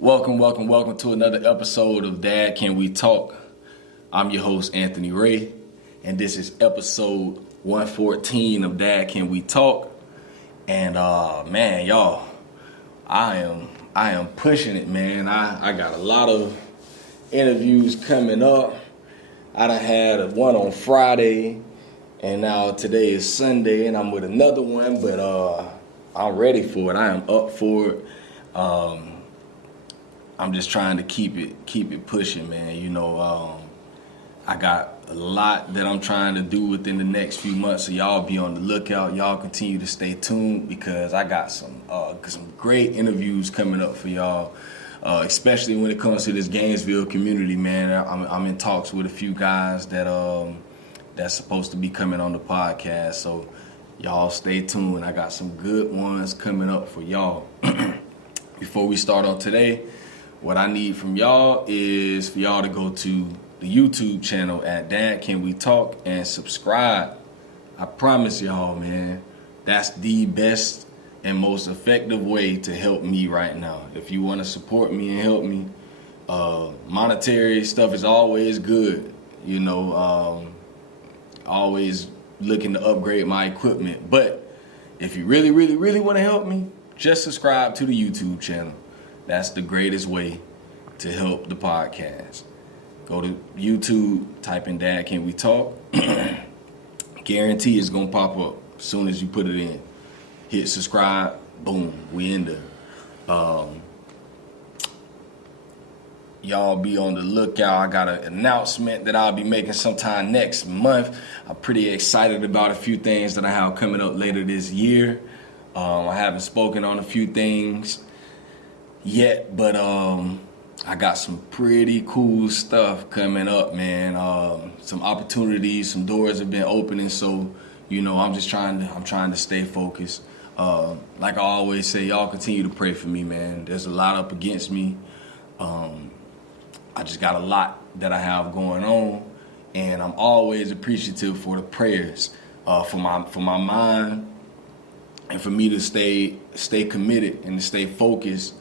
Welcome to another episode of Dad Can We Talk? I'm your host, Anthony Ray, and this is episode 114 of Dad Can We Talk? And man, y'all, I am pushing it, man. I got a lot of interviews coming up. I done had one on Friday, and now today is Sunday, and I'm with another one, but I'm ready for it. I am up for it. I'm just trying to keep it pushing, man. You know, I got a lot that I'm trying to do within the next few months, so y'all be on the lookout. Y'all continue to stay tuned because I got some great interviews coming up for y'all, especially when it comes to this Gainesville community, man. I'm in talks with a few guys that's supposed to be coming on the podcast, so y'all stay tuned. I got some good ones coming up for y'all. Before we start on today, what I need from y'all is for y'all to go to the YouTube channel at Dad Can We Talk and subscribe. I promise y'all, man, that's the best and most effective way to help me right now. If you want to support me and help me, monetary stuff is always good. You know, always looking to upgrade my equipment. But if you really want to help me, just subscribe to the YouTube channel. That's the greatest way to help the podcast. Go to YouTube, type in Dad Can We Talk. Guarantee it's going to pop up as soon as you put it in. Hit subscribe, boom, we in there. Y'all be on the lookout. I got an announcement that I'll be making sometime next month. I'm pretty excited about a few things that I have coming up later this year. I haven't spoken on a few things yet, but I got some pretty cool stuff coming up, man. Some opportunities, some doors have been opening, so you know I'm trying to stay focused. Like I always say, y'all continue to pray for me, man. There's a lot up against me. I just got a lot that I have going on, and I'm always appreciative for the prayers, for my mind, and for me to stay committed and to stay focused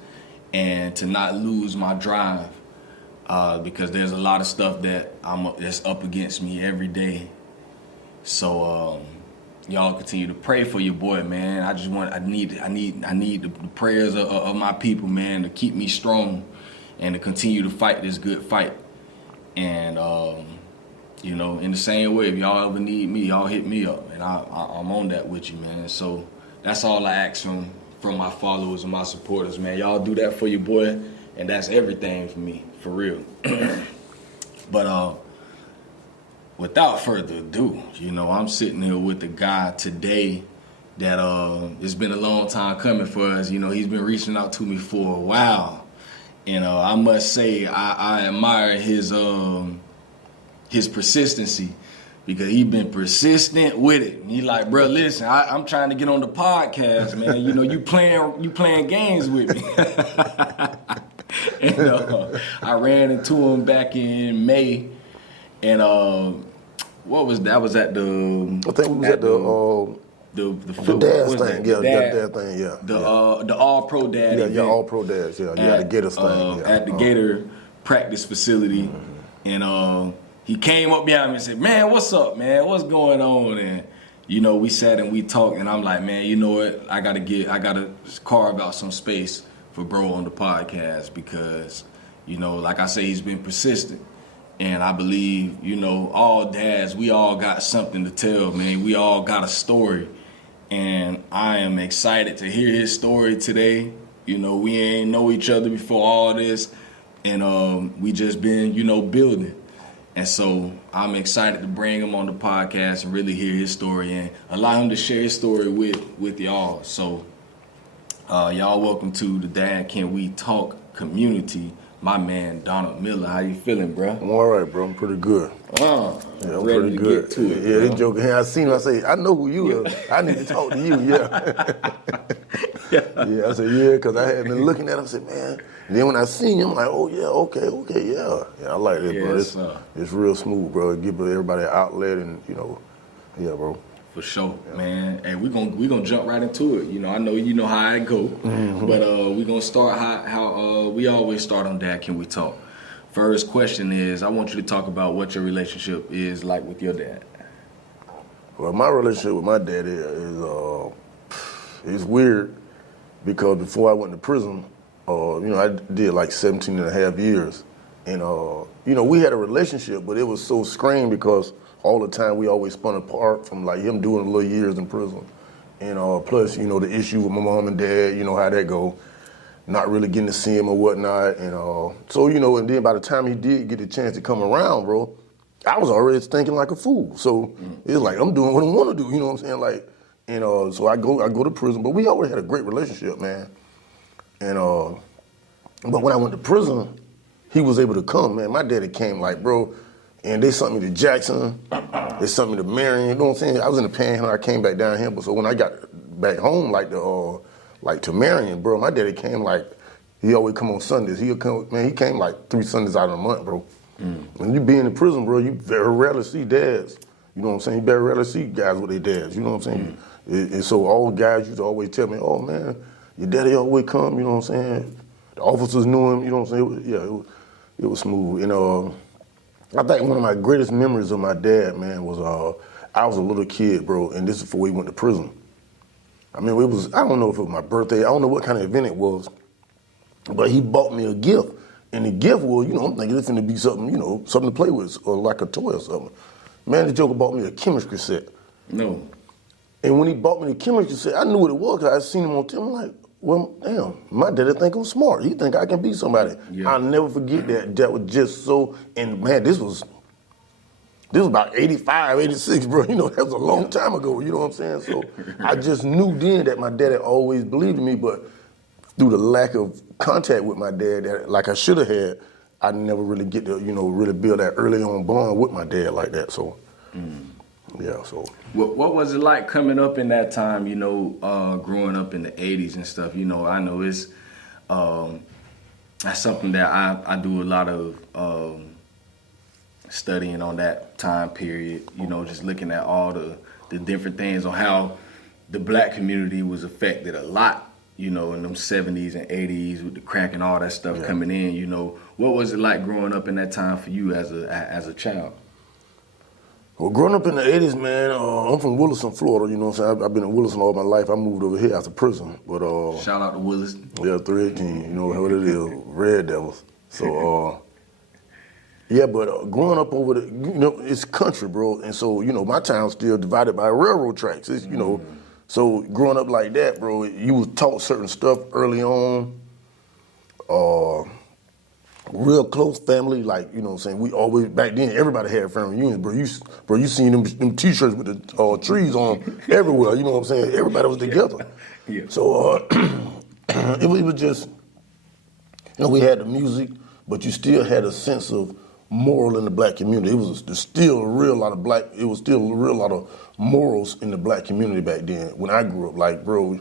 and to not lose my drive, because there's a lot of stuff that's up against me every day. So y'all continue to pray for your boy, man. I need the prayers of my people, man, to keep me strong and to continue to fight this good fight. And you know, in the same way, if y'all ever need me, y'all hit me up, and I'm on that with you, man. So that's all I ask from my followers and my supporters, man. Y'all do that for your boy, and that's everything for me, for real. But without further ado, you know, I'm sitting here with a guy today that it's been a long time coming for us. You know, he's been reaching out to me for a while. And I must say I admire his persistency, because he been persistent with it. He like, bro, listen, I'm trying to get on the podcast, man. You know, you playing games with me. And I ran into him back in May, and what was that? I was at the. I think we was at the dads thing, that thing, yeah. The All Pro Dad event. Yeah, All Pro Dads, yeah, the Gators thing. At the Gator practice facility, and he came up behind me and said, man, what's up, man? What's going on? And, you know, we sat and we talked, and I'm like, man, you know what? I gotta carve out some space for bro on the podcast, because, you know, like I say, he's been persistent. And I believe, you know, all dads, we all got something to tell, man. We all got a story. And I am excited to hear his story today. You know, we ain't know each other before all this, and we just been, you know, building. And so I'm excited to bring him on the podcast and really hear his story and allow him to share his story with y'all. So y'all welcome to the Dad Can We Talk community. My man, Donald Miller. How you feeling, bro? I'm all right, bro. I'm pretty good. Yeah, I'm pretty good. Get to it, yeah, this joke here, I seen him. I say, I know who you are. I need to talk to you, yeah. Yeah, I said, yeah, because I had been looking at him. I said, man. And then when I seen him, I'm like, oh, yeah, okay, yeah. Yeah, I like it, bro. It's real smooth, bro. Give everybody an outlet and, you know, yeah, bro. For sure, man. Hey, we gonna jump right into it. You know, I know you know how I go, but we gonna start how we always start on Dad Can We Talk. First question is, I want you to talk about what your relationship is like with your dad. Well, my relationship with my daddy is it's weird because before I went to prison, I did like 17 and a half years. And, we had a relationship, but it was so strained because all the time we always spun apart from like him doing a little years in prison. And plus, the issue with my mom and dad, you know how that go. Not really getting to see him or whatnot. And and then by the time he did get the chance to come around, bro, I was already thinking like a fool. So it's like, I'm doing what I want to do, you know what I'm saying? Like, so I go to prison, but we always had a great relationship, man. And, but when I went to prison, he was able to come, man. My daddy came like, bro, and they sent me to Jackson, they sent me to Marion, you know what I'm saying? I was in the Panhandle, I came back down here, but so when I got back home, like to Marion, bro, my daddy came like, he always come on Sundays. He came like 3 Sundays out of the month, bro. When you be in the prison, bro, you very rarely see dads. You know what I'm saying? You very rarely see guys with their dads, you know what I'm saying? And so all guys used to always tell me, oh man, your daddy always come, you know what I'm saying? The officers knew him, you know what I'm saying? It was smooth. And I think one of my greatest memories of my dad, man, was I was a little kid, bro, and this is before he went to prison. I mean, I don't know if it was my birthday, I don't know what kind of event it was, but he bought me a gift. And the gift was, I'm thinking it's gonna be something, something to play with, or like a toy or something. Man, the Joker bought me a chemistry set. No. And when he bought me the chemistry set, I knew what it was, because I seen him on TV. I'm like, well, damn, my daddy think I'm smart. He think I can be somebody. Yeah. I'll never forget that. That was just so, and man, this was about 85, 86, bro. That was a long time ago, you know what I'm saying? So I just knew then that my daddy always believed in me, but through the lack of contact with my dad, that, like I should have had, I never really get to, really build that early on bond with my dad like that. So, yeah, so. What was it like coming up in that time, growing up in the 80s and stuff? I know it's, that's something that I do a lot of studying on that time period, just looking at all the different things on how the black community was affected a lot, in them 70s and 80s with the crack and all that stuff coming in, What was it like growing up in that time for you as a child? Well, growing up in the 80s, man, I'm from Williston, Florida, you know what I'm saying? I've been in Williston all my life. I moved over here after prison. But shout out to Williston. Yeah, 318, you know what it is, Red Devils. So, but growing up over it's country, bro. And so, my town's still divided by railroad tracks. It's, so growing up like that, bro, you was taught certain stuff early on. Real close family, like, you know what I'm saying? We always, back then, everybody had family reunions, bro. You seen them T-shirts with the trees on them everywhere, you know what I'm saying? Everybody was together. Yeah. So it was just, we had the music, but you still had a sense of moral in the black community. There's still a real lot of morals in the black community back then. When I grew up, like, bro,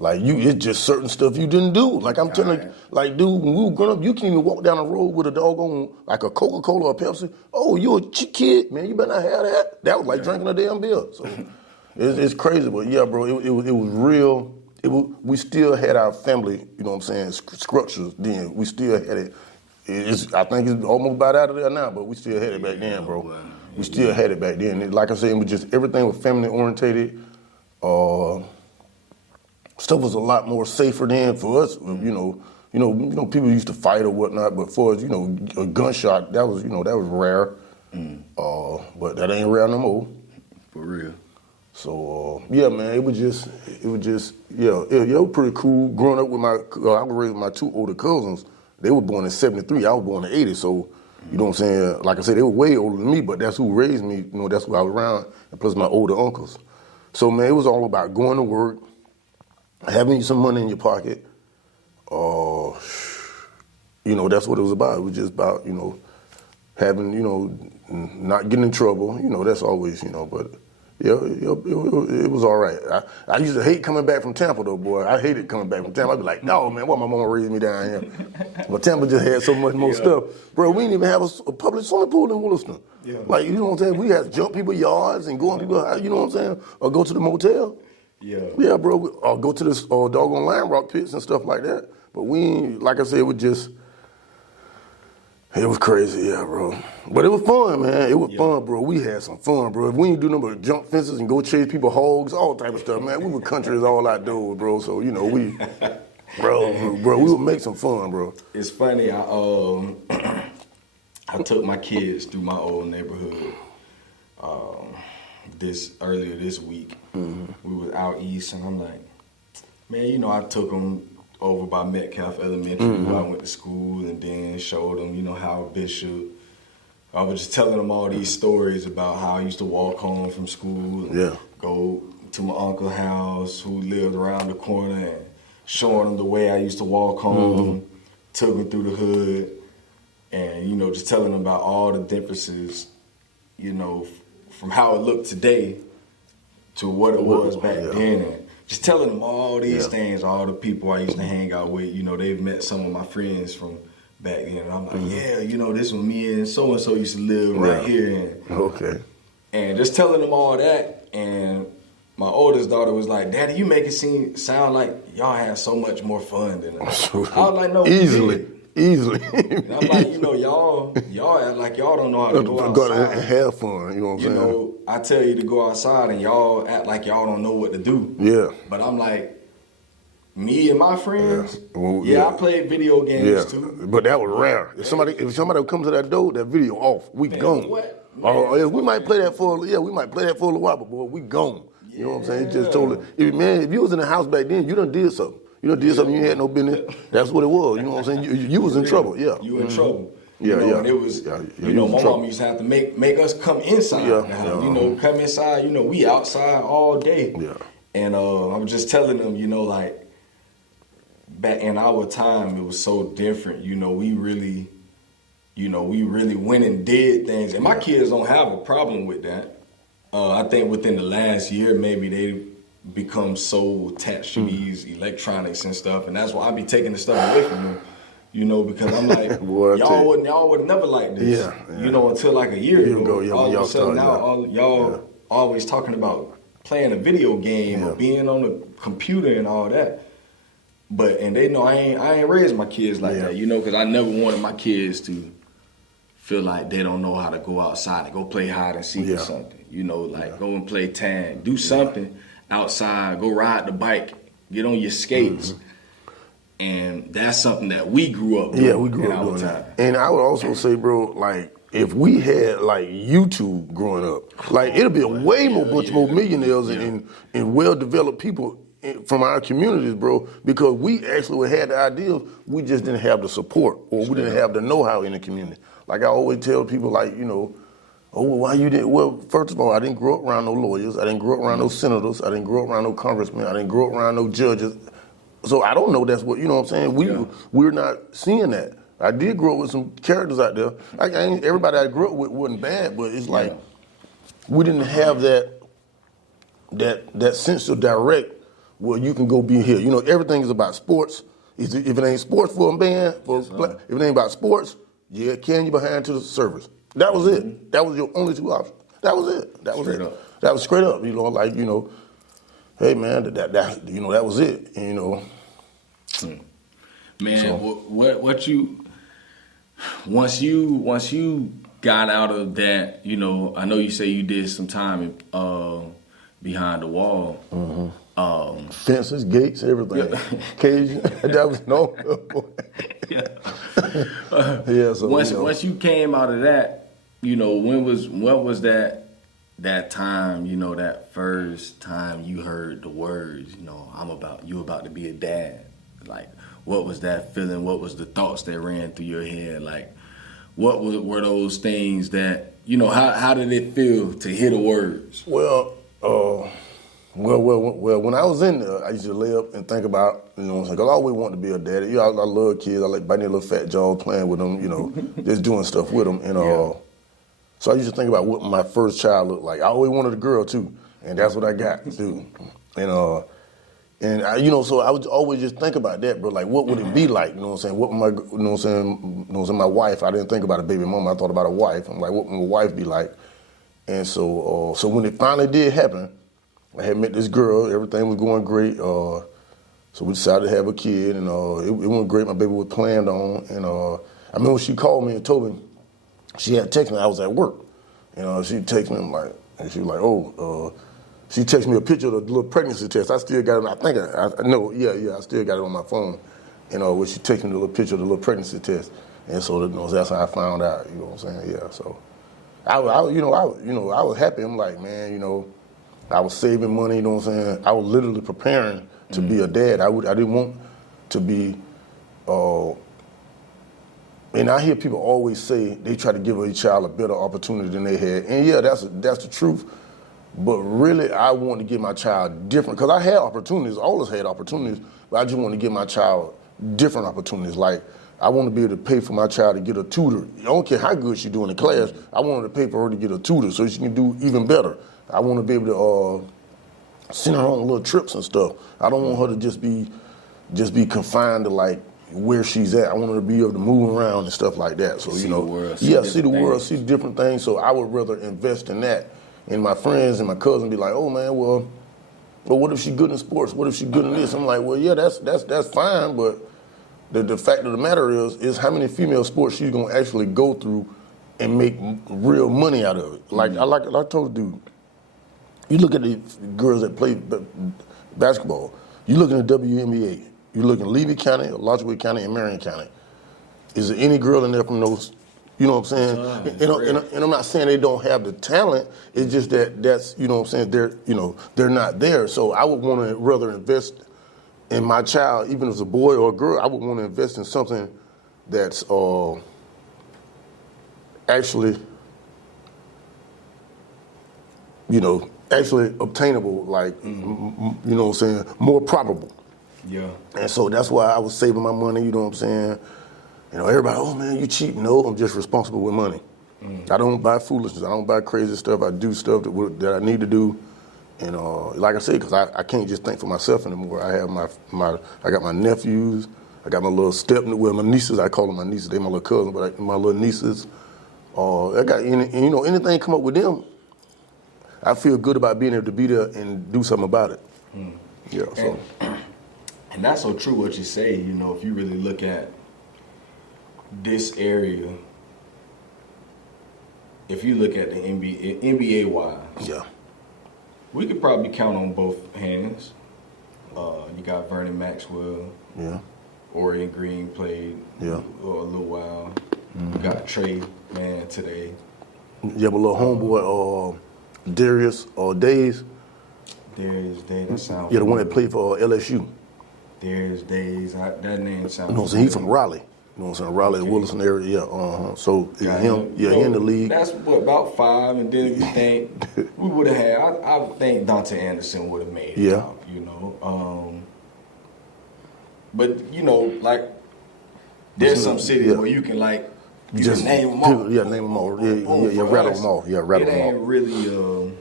like it's just certain stuff you didn't do. Like I'm telling you, like, dude, when we were growing up, you can't even walk down the road with a doggone, like a Coca-Cola or a Pepsi. Oh, you a kid, man, you better not have that. That was like drinking a damn beer. So it's crazy, but yeah, bro, it was real. We still had our family, you know what I'm saying, structures then. We still had it. I think it's almost about out of there now, but we still had it back then, bro. We still had it back then. Like I said, it was just everything was family orientated. Stuff was a lot more safer then for us. People used to fight or whatnot, but for us, a gunshot that was rare. But that ain't rare no more. For real. So man, it was just pretty cool. Growing up with I was raised with my 2 older cousins. They were born in 73. I was born in 80. So, you know what I'm saying? Like I said, they were way older than me, but that's who raised me. That's who I was around, and plus my older uncles. So, man, it was all about going to work, having some money in your pocket. That's what it was about. It was just about, having, not getting in trouble. That's always, but... Yeah, it was all right. I used to hate coming back from Tampa, though, boy. I hated coming back from Tampa. I'd be like, no, man, why my mama raised me down here? But Tampa just had so much more stuff. Bro, we didn't even have a public swimming pool in Williston. Yeah. Like, you know what I'm saying? We had to jump people's yards and go on people's house, you know what I'm saying? Or go to the motel. Yeah. Yeah, bro. Or go to the doggone lime rock pits and stuff like that. But we ain't, like I said, it was crazy, yeah, bro. But it was fun, man. It was fun, bro. We had some fun, bro. If we ain't do nothing but jump fences and go chase people hogs, all type of stuff, man. We were countries all outdoors, bro. So, you know, bro, we would make some fun, bro. It's funny, I took my kids through my old neighborhood earlier this week. We was out east, and I'm like, man, you know, I took them over by Metcalf Elementary, where I went to school, and then showed them, you know, Howard Bishop. I was just telling them all these stories about how I used to walk home from school and go to my uncle's house who lived around the corner, and showing them the way I used to walk home, took them through the hood, and, you know, just telling them about all the differences, you know, from how it looked today to what it was back then. And just telling them all these things, all the people I used to hang out with, you know, they've met some of my friends from back then. And I'm like, yeah, you know, this was me and so-and-so used to live right here. And just telling them all that. And my oldest daughter was like, Daddy, you make it sound like y'all had so much more fun than us. I was like, no, Easily. And I'm like, you know, y'all act like y'all don't know how to go outside and have fun. You know what I'm saying? You know, I tell you to go outside and y'all act like y'all don't know what to do. Yeah. But I'm like, me and my friends, I played video games too. But that was rare. If somebody would come to that door, that video off, we gone. What? We might play that for a little while, but boy, we gone. You know what I'm saying? It just totally. If you was in the house back then, you done did something. You done did something you had no business. That's what it was. You know what I'm saying? You was in trouble. Yeah. You in trouble. You know, and it was, you know, my mom used to have to make us come inside. You know, come inside. You know, we outside all day. Yeah. And I was just telling them, you know, like, back in our time, it was so different. You know, we really went and did things. And my kids don't have a problem with that. I think within the last year, maybe they become so attached to these electronics and stuff, and that's why I be taking the stuff away from them. You know, because I'm like, y'all would never like this. You know, until like a year ago. All of a sudden now, y'all always talking about playing a video game or being on a computer and all that. And they know I ain't raised my kids like that. You know, because I never wanted my kids to feel like they don't know how to go outside and go play hide and seek or something. You know, like go and play tag, do something outside, go ride the bike, get on your skates. And that's something that we grew up doing. Yeah, we grew up doing that. And I would also say, bro, like, if we had, like, YouTube growing up, like, it'll be a way more bunch more millionaires and well-developed people from our communities, bro, because we actually had the ideas, we just didn't have the support, or we didn't have the know-how in the community. Like I always tell people, like, you know, oh, well, why you didn't? Well, first of all, I didn't grow up around no lawyers. I didn't grow up around no senators. I didn't grow up around no congressmen. I didn't grow up around no judges. So I don't know that's what, you know what I'm saying? We're not seeing that. I did grow up with some characters out there. Everybody I grew up with wasn't bad, but it's like we didn't have that sense of direct where you can go be here. You know, everything is about sports. If it ain't sports for a band, if it ain't about sports, can you behind to the service. That was it. That was your only two options. That was it. That was straight up. That was straight up. You know, like, you know, hey man, that you know, that was it. And, you know. Man, so, what you once you got out of that, you know, I know you say you did some time behind the wall. Fences, gates, everything. Cage. That was no. So once you came out of that, you know, what was that time, you know, that first time you heard the words, you know, you about to be a dad. Like, what was that feeling? What was the thoughts that ran through your head? Like, what were those things that, you know, how did it feel to hear the words? Well, when I was in there, I used to lay up and think about, you know what I'm saying, because I always wanted to be a daddy. You know, I love kids. I like biting their little fat jaws, playing with them, you know, just doing stuff with them. And so I used to think about what my first child looked like. I always wanted a girl, too, and that's what I got, too. And And so I would always just think about that, bro. Like, what would it be like? You know what I'm saying? What would my wife? I didn't think about a baby mama. I thought about a wife. I'm like, what would my wife be like? And so when it finally did happen, I had met this girl. Everything was going great. So we decided to have a kid, and it went great. My baby was planned on, and I remember when she called me and told me she had texted me. I was at work, she texted me. I'm like, and she was like, she texted me a picture of the little pregnancy test. I still got it. I still got it on my phone. Where she texted me the little picture of the little pregnancy test, and so that's how I found out. You know what I'm saying? Yeah. So I was happy. I'm like, man, I was saving money. You know what I'm saying? I was literally preparing to be a dad. I didn't want to be. And I hear people always say they try to give a child a better opportunity than they had, and yeah, that's the truth. But really, I want to give my child different, because I had opportunities, always had opportunities, but I just want to give my child different opportunities. Like, I want to be able to pay for my child to get a tutor. I don't care how good she do in the class, I want to pay for her to get a tutor so she can do even better. I want to be able to send her on little trips and stuff. I don't want her to just be confined to like where she's at. I want her to be able to move around and stuff like that. So, see the world, see different things. So I would rather invest in that. And my friends and my cousin be like, oh man, well, what if she's good in sports? What if she's good in this? I'm like, well, yeah, that's fine, but the fact of the matter is how many female sports she's gonna actually go through and make real money out of it. Like I told the dude, you look at the girls that play basketball, you look in the WNBA, you look in Levy County, Lodgeway County, and Marion County. Is there any girl in there from those? You know what I'm saying? And I'm not saying they don't have the talent. It's just that's you know what I'm saying. They're not there. So I would want to rather invest in my child, even if it's a boy or a girl. I would want to invest in something that's actually obtainable. Like you know what I'm saying, more probable. Yeah. And so that's why I was saving my money. You know what I'm saying? Everybody, oh man, you cheap. No, I'm just responsible with money. I don't buy foolishness. I don't buy crazy stuff. I do stuff that I need to do. And like I said, because I can't just think for myself anymore. I have I got my nephews. I got my little my nieces. I call them my nieces. They my little cousins, but my little nieces. I got anything come up with them. I feel good about being able to be there and do something about it. Yeah. So. And that's so true what you say. If you really look at this area, if you look at the NBA wise, yeah, we could probably count on both hands. You got Vernon Maxwell, yeah, Orion Green played, yeah, a little while. You got Trey, man, today. Yeah, but little homeboy, Darius Days. Darius Days, that sounds. Yeah, the one that played for LSU. Darius Days, that name sounds. No, so he's from Raleigh. You know what I'm saying? Raleigh, okay. Williston area, yeah. So he in the league. That's about 5, and then if you think we would have had, I think Dante Anderson would have made it out, but like there's some cities where you can just name them all. Yeah, name them all. Yeah, rattle them all. Yeah, rattle them all. It ain't really.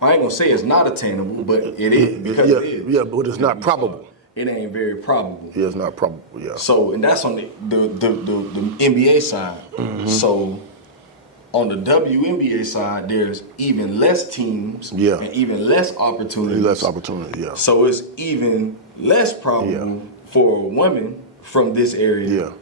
I ain't gonna say it's not attainable, but it is because it is. Yeah, but it's not probable. It ain't very probable. Yeah, it's not probable, yeah. So, and that's on the NBA side. Mm-hmm. So, on the WNBA side, there's even less teams and even less opportunities. Less opportunity, yeah. So, it's even less probable for a woman from this area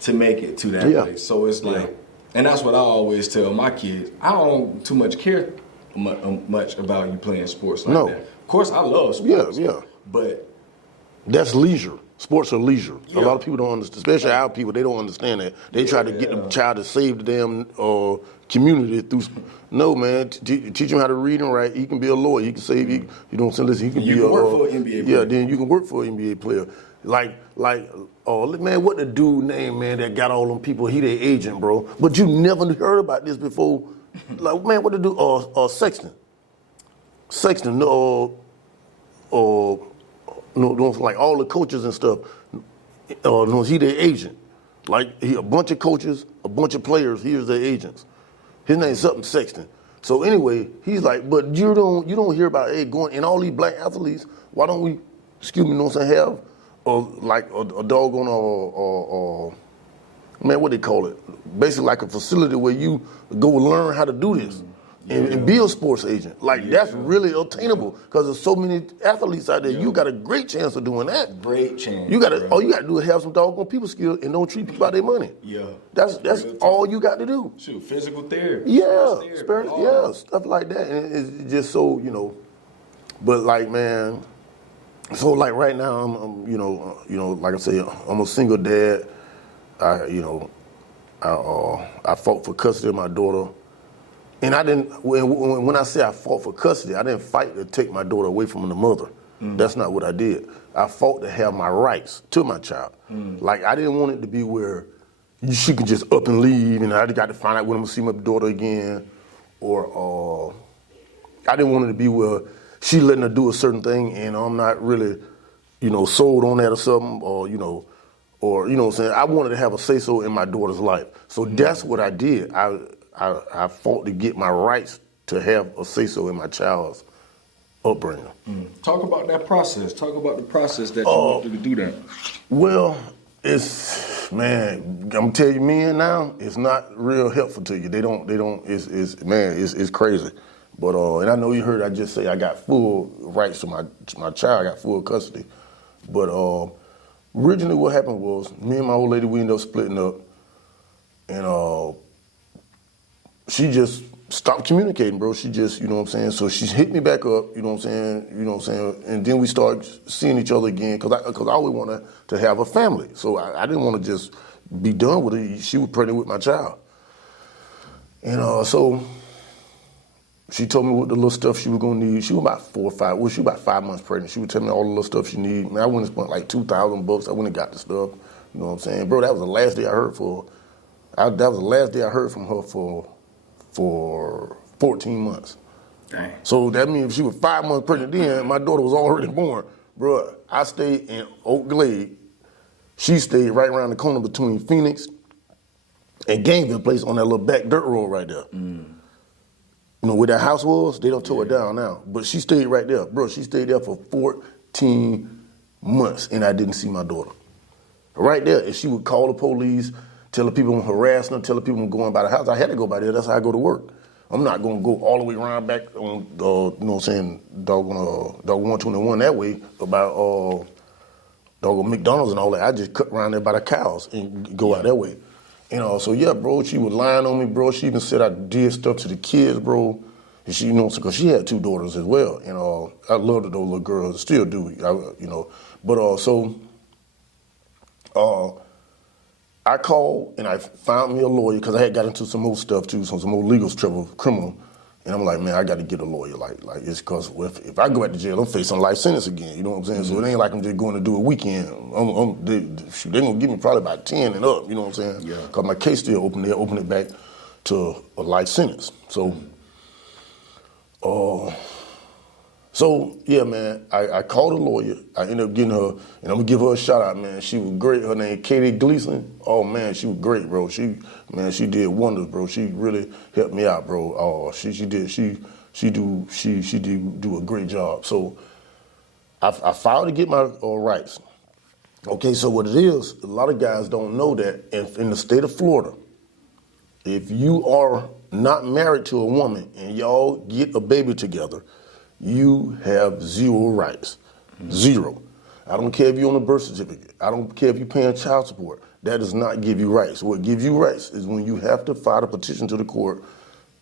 to make it to that place. So, it's like, and that's what I always tell my kids. I don't too much care much about you playing sports like that. Of course, I love sports. Yeah. But that's leisure. Sports are leisure. Yeah. A lot of people don't understand, especially our people, they don't understand that. They try to get the child to save the damn community through. No, man, teach him how to read and write. He can be a lawyer. He can save. He don't say, listen, he can be work for an NBA player. Yeah, then you can work for an NBA player. Man, what the dude name, man, that got all them people, he their agent, bro. But you never heard about this before. Like, man, what the dude, Sexton. Sexton, like all the coaches and stuff, he their agent. Like a bunch of coaches, a bunch of players, here's their agents. His name's something Sexton. So anyway, he's like, but you don't hear about going in all these black athletes. Why don't we, excuse me, you know what I'm saying, have a doggone or man, what they call it? Basically like a facility where you go learn how to do this. And be a sports agent. Like, that's really attainable because there's so many athletes out there. You got a great chance of doing that. Great chance. All you got to do is have some doggone people skills and don't treat people out their money. Yeah. That's all you got to do. Shoot, physical therapy. Yeah, stuff like that. And it's just so, but like, man, so like right now I'm like I say, I'm a single dad. I fought for custody of my daughter. And I didn't, when I say I fought for custody, I didn't fight to take my daughter away from the mother. That's not what I did. I fought to have my rights to my child. Like, I didn't want it to be where she could just up and leave and I got to find out when I'm going to see my daughter again. Or I didn't want it to be where she letting her do a certain thing and I'm not really, sold on that or something, or you know what I'm saying? I wanted to have a say-so in my daughter's life. So that's what I did. I fought to get my rights to have a say-so in my child's upbringing. Talk about that process. Talk about the process that you went through to do that. Well, I'm gonna tell you, men now, it's not real helpful to you. They don't, it's crazy. But, and I know you heard I just say I got full rights to my child, I got full custody. But originally what happened was, me and my old lady, we ended up splitting up. And she just stopped communicating, bro. She just, you know what I'm saying? So she hit me back up, you know what I'm saying? And then we started seeing each other again, because I always wanted to have a family. So I didn't want to just be done with her. She was pregnant with my child. And so she told me what the little stuff she was gonna need. She was about 5 months pregnant. She would tell me all the little stuff she needed. Man, I went and spent like $2,000. I went and got the stuff. You know what I'm saying? Bro, that was the last day I heard from her for 14 months. Dang. So that means if she was 5 months pregnant then, my daughter was already born. Bro, I stayed in Oak Glade. She stayed right around the corner between Phoenix and Gainesville Place on that little back dirt road right there. You know where that house was? They don't tore it down now. But she stayed right there. Bro, she stayed there for 14 months and I didn't see my daughter. Right there, if she would call the police, tell the people I'm harassing her, tell the people I'm going by the house, I had to go by there. That's how I go to work. I'm not going to go all the way around back on, you know what I'm saying, dog 121 that way about dog McDonald's and all that. I just cut around there by the cows and go out that way. So yeah, bro, she was lying on me, bro. She even said I did stuff to the kids, bro. And she, because she had 2 daughters as well. I loved those little girls, still do, But I called and I found me a lawyer because I had got into some more stuff too, some more legal trouble, criminal. And I'm like, man, I got to get a lawyer. Like it's because if I go back to jail, I'm facing a life sentence again. You know what I'm saying? So it ain't like I'm just going to do a weekend. They're going to give me probably about 10 and up. You know what I'm saying? Yeah. Because my case still open. They'll open it back to a life sentence. So yeah, man, I called a lawyer. I ended up getting her, and I'm gonna give her a shout out, man. She was great. Her name Katie Gleason. Oh man, she was great, bro. She did wonders, bro. She really helped me out, bro. Oh, she do a great job. So I filed to get my rights. Okay, so what it is, a lot of guys don't know that in the state of Florida, if you are not married to a woman and y'all get a baby together, you have 0 rights. 0. I don't care if you're on a birth certificate. I don't care if you're paying child support. That does not give you rights. What gives you rights is when you have to file a petition to the court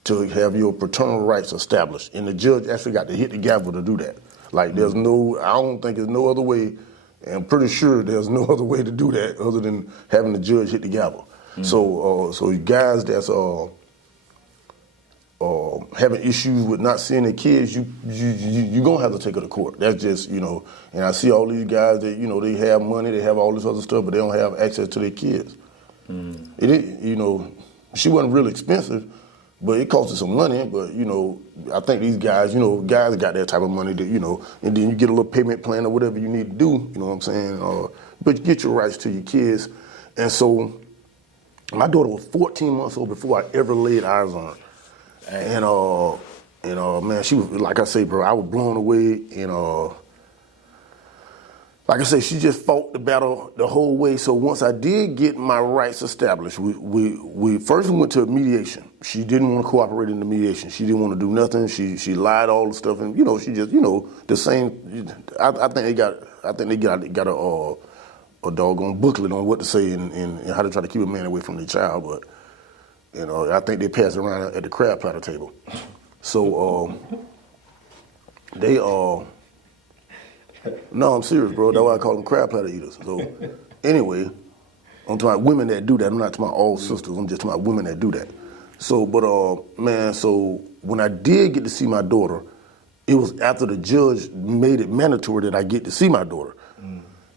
to have your paternal rights established. And the judge actually got to hit the gavel to do that. Like I don't think there's no other way, and I'm pretty sure there's no other way to do that other than having the judge hit the gavel. So you guys that's having issues with not seeing their kids, you're going to have to take her to court. That's just, and I see all these guys that, they have money, they have all this other stuff, but they don't have access to their kids. She wasn't really expensive, but it cost her some money, but, I think these guys, guys got that type of money that, and then you get a little payment plan or whatever you need to do, you know what I'm saying? But you get your rights to your kids. And so my daughter was 14 months old before I ever laid eyes on her. And man, she was, like I say, bro, I was blown away. And like I say, she just fought the battle the whole way. So once I did get my rights established, we first went to mediation. She didn't want to cooperate in the mediation. She didn't want to do nothing. She lied all the stuff, and she just the same. I think they got a doggone booklet on what to say and how to try to keep a man away from their child, but. I think they passed around at the crab platter table. So they no, I'm serious, bro. That's why I call them crab platter eaters. So anyway, I'm talking about women that do that. I'm not talking about all sisters. I'm just talking about women that do that. So, but man, so when I did get to see my daughter, it was after the judge made it mandatory that I get to see my daughter.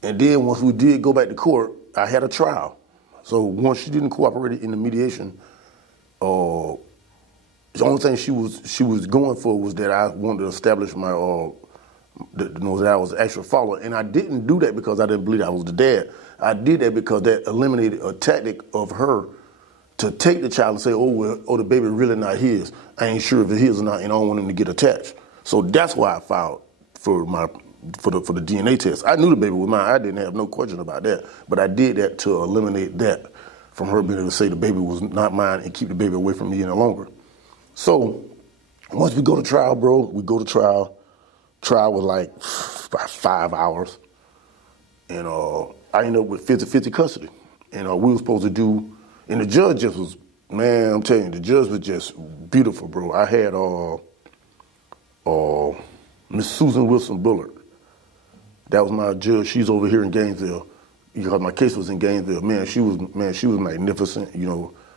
And then once we did go back to court, I had a trial. So once she didn't cooperate in the mediation, the only thing she was going for was that I wanted to establish my that I was the actual father, and I didn't do that because I didn't believe I was the dad. I did that because that eliminated a tactic of her to take the child and say, the baby really not his. I ain't sure if it's his or not, and I don't want him to get attached. So that's why I filed for the DNA test. I knew the baby was mine. I didn't have no question about that, but I did that to eliminate that from her being able to say the baby was not mine and keep the baby away from me any longer. So once we go to trial, bro, we go to trial. Trial was like about 5 hours. And I ended up with 50-50 custody. And we were supposed to do, and the judge just was, man, I'm telling you, the judge was just beautiful, bro. I had Miss Susan Wilson Bullard. That was my judge. She's over here in Gainesville. Because my case was in Gainesville. Man, she was magnificent,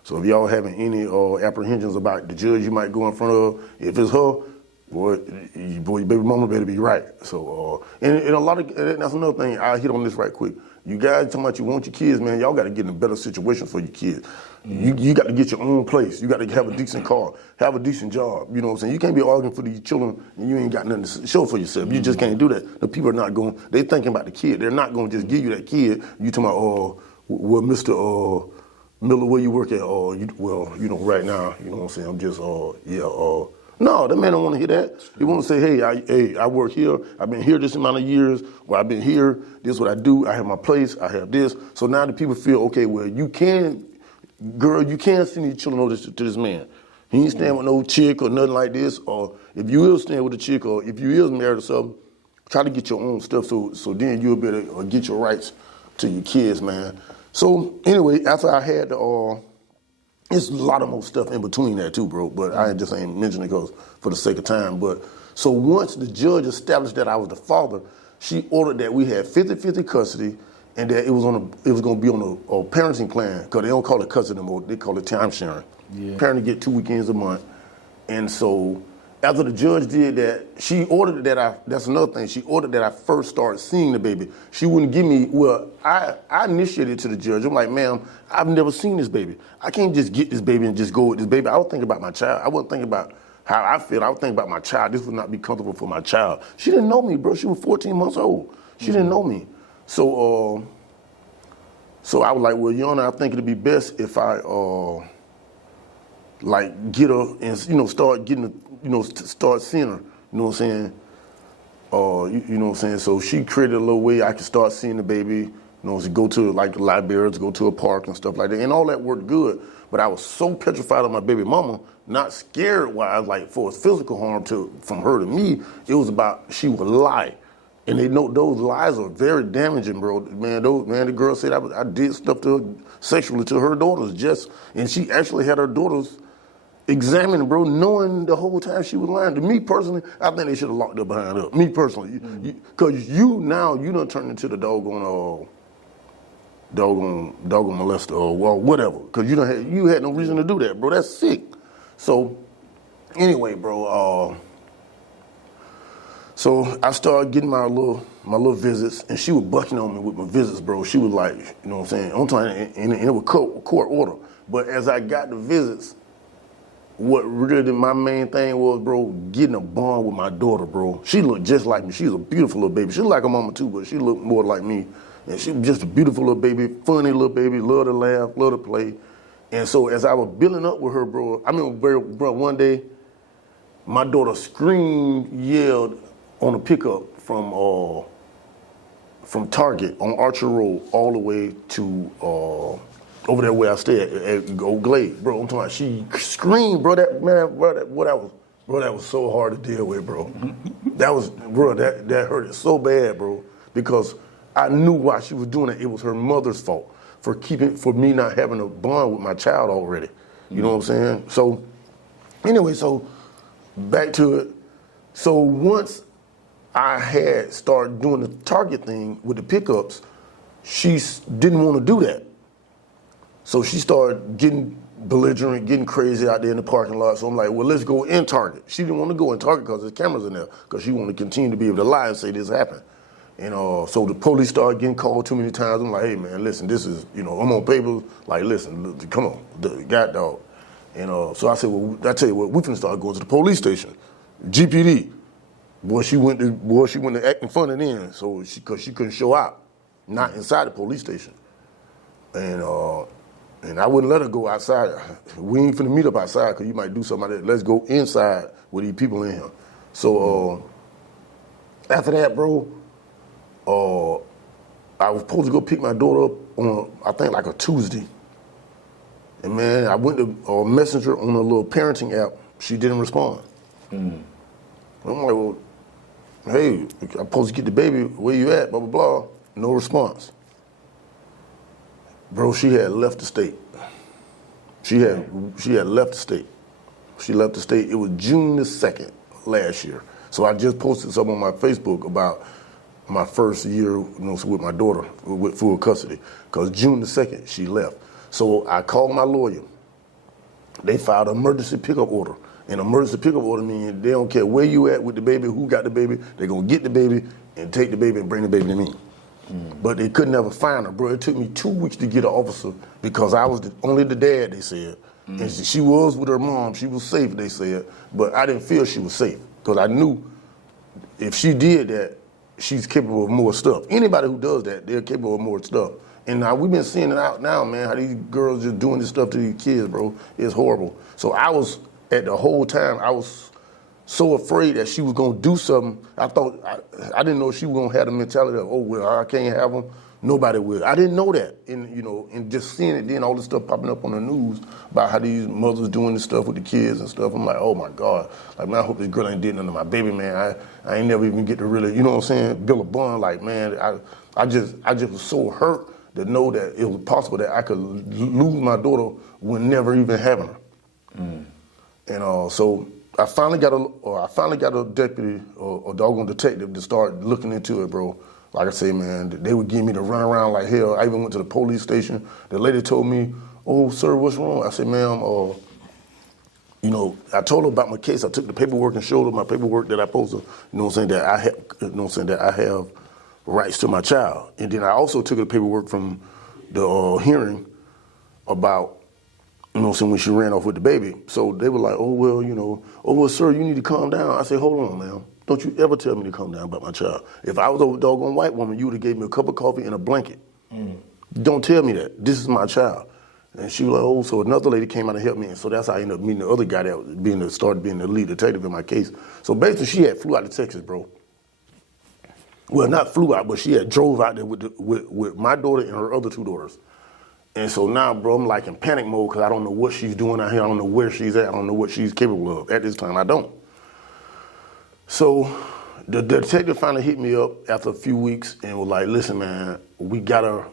So if y'all having any apprehensions about the judge you might go in front of, if it's her, boy, your baby mama better be right. So, and a lot of, that's another thing, I'll hit on this right quick. You guys talking about you want your kids, man, y'all got to get in a better situation for your kids. You got to get your own place. You got to have a decent car, have a decent job. You know what I'm saying? You can't be arguing for these children and you ain't got nothing to show for yourself. You just can't do that. The people are not going, they thinking about the kid. They're not going to just give you that kid. You talking about, well, Mr. Miller, where you work at? Right now, you know what I'm saying? I'm just, no, that man don't want to hear that. He want to say, hey, I work here. I've been here this amount of years. Well, I've been here. This is what I do. I have my place. I have this. So now the people feel, okay, well, you can send these children over to this man. He ain't staying with no chick or nothing like this. Or if you is staying with a chick or if you is married or something, try to get your own stuff so then you'll be able to get your rights to your kids, man. So anyway, after I had it's a lot of more stuff in between that too, bro, but I just ain't mentioning it because for the sake of time. But so once the judge established that I was the father, she ordered that we had 50-50 custody and that it was going to be on a parenting plan because they don't call it custody anymore, they call it time sharing. Yeah. Parent get 2 weekends a month. And so after the judge did that, she ordered that that's another thing, she ordered that I first start seeing the baby. She wouldn't give me, I initiated to the judge. I'm like, ma'am, I've never seen this baby. I can't just get this baby and just go with this baby. I would think about my child. I wouldn't think about how I feel. I would think about my child. This would not be comfortable for my child. She didn't know me, bro. She was 14 months old. She didn't know me. So I was like, well, Your Honor, I think it'd be best if I, get her and, start getting her, start seeing her, you know what I'm saying? You know what I'm saying? So she created a little way I could start seeing the baby, go to the library, to go to a park and stuff like that. And all that worked good. But I was so petrified of my baby mama, not scared for physical harm from her to me. It was about she would lie. And they know those lies are very damaging, bro. Man, the girl said I did stuff to her sexually to her daughters and she actually had her daughters examining, bro, knowing the whole time she was lying. To me personally, I think they should have locked her behind up. Me personally, because you done turned into the doggone molester or whatever. Because you had no reason to do that, bro. That's sick. So anyway, bro. So I started getting my little visits, and she was bucking on me with my visits, bro. She was like, you know what I'm saying? I'm talking, and it was court order. But as I got the visits, what really my main thing was, bro, getting a bond with my daughter, bro. She looked just like me. She was a beautiful little baby. She looked like her mama too, but she looked more like me. And she was just a beautiful little baby, funny little baby, love to laugh, love to play. And so as I was building up with her, bro, bro, one day, my daughter screamed, yelled on a pickup from Target on Archer Road all the way to over there where I stay at Old Glade, bro. I'm talking about she screamed, bro. That was so hard to deal with, bro. That hurt it so bad, bro, because I knew why she was doing it. It was her mother's fault for me not having a bond with my child already. You know what I'm saying? So anyway, so back to it. So once I had started doing the Target thing with the pickups, she didn't want to do that. So she started getting belligerent, getting crazy out there in the parking lot. So I'm like, well, let's go in Target. She didn't want to go in Target because there's cameras in there, because she wanted to continue to be able to lie and say this happened. And so the police started getting called too many times. I'm like, hey, man, listen, this is, I'm on paper. Like, listen, come on, God dog. And so I said, well, I tell you what, we finna start going to the police station, GPD. Boy, she went to acting funny then, so because she couldn't show out, not inside the police station. And I wouldn't let her go outside. We ain't finna meet up outside because you might do something like that. Let's go inside with these people in here. So after that, bro, I was supposed to go pick my daughter up on, I think, like a Tuesday. And man, I went to Messenger on a little parenting app. She didn't respond. I'm like, well, hey, I'm supposed to get the baby. Where you at? Blah, blah, blah. No response. Bro, she had left the state. She had left the state. She left the state. It was June the 2nd last year. So I just posted something on my Facebook about my first year, with my daughter with full custody. Because June the 2nd, she left. So I called my lawyer. They filed an emergency pickup order. An emergency pickup order means they don't care where you at with the baby, who got the baby. They're going to get the baby and take the baby and bring the baby to me. But they could never find her, bro. It took me 2 weeks to get an officer because I was only the dad, they said. And she was with her mom. She was safe, they said. But I didn't feel she was safe because I knew if she did that, she's capable of more stuff. Anybody who does that, they're capable of more stuff. And now we've been seeing it out now, man, how these girls just doing this stuff to these kids, bro. It's horrible. So I was, at the whole time, I was so afraid that she was gonna do something. I thought, I didn't know she was gonna have the mentality of, oh, well, I can't have them. Nobody will. I didn't know that. And just seeing it, then all this stuff popping up on the news about how these mothers doing this stuff with the kids and stuff. I'm like, oh my God. Like, man, I hope this girl ain't did nothing to my baby, man. I ain't never even get to really, you know what I'm saying, build a bond. Like, man, I just was so hurt to know that it was possible that I could lose my daughter when never even having her. And so I finally got a deputy or doggone detective to start looking into it, bro. Like I say, man, they would give me to run around like hell. I even went to the police station. The lady told me, oh, sir, what's wrong? I said, ma'am, I told her about my case. I took the paperwork and showed her my paperwork that I supposed to, that I have rights to my child. And then I also took the paperwork from the hearing about, when she ran off with the baby. So they were like, oh, well, sir, you need to calm down. I said, hold on, ma'am. Don't you ever tell me to calm down about my child. If I was a doggone white woman, you would have gave me a cup of coffee and a blanket. Don't tell me that. This is my child. And she was like, oh, so another lady came out and helped me. And so that's how I ended up meeting the other guy that started being the lead detective in my case. So basically, she had flew out to Texas, bro. Well, not flew out, but she had drove out there with my daughter and her other two daughters. And so now, bro, I'm like in panic mode because I don't know what she's doing out here. I don't know where she's at. I don't know what she's capable of. At this time, I don't. So the detective finally hit me up after a few weeks and was like, listen, man, we know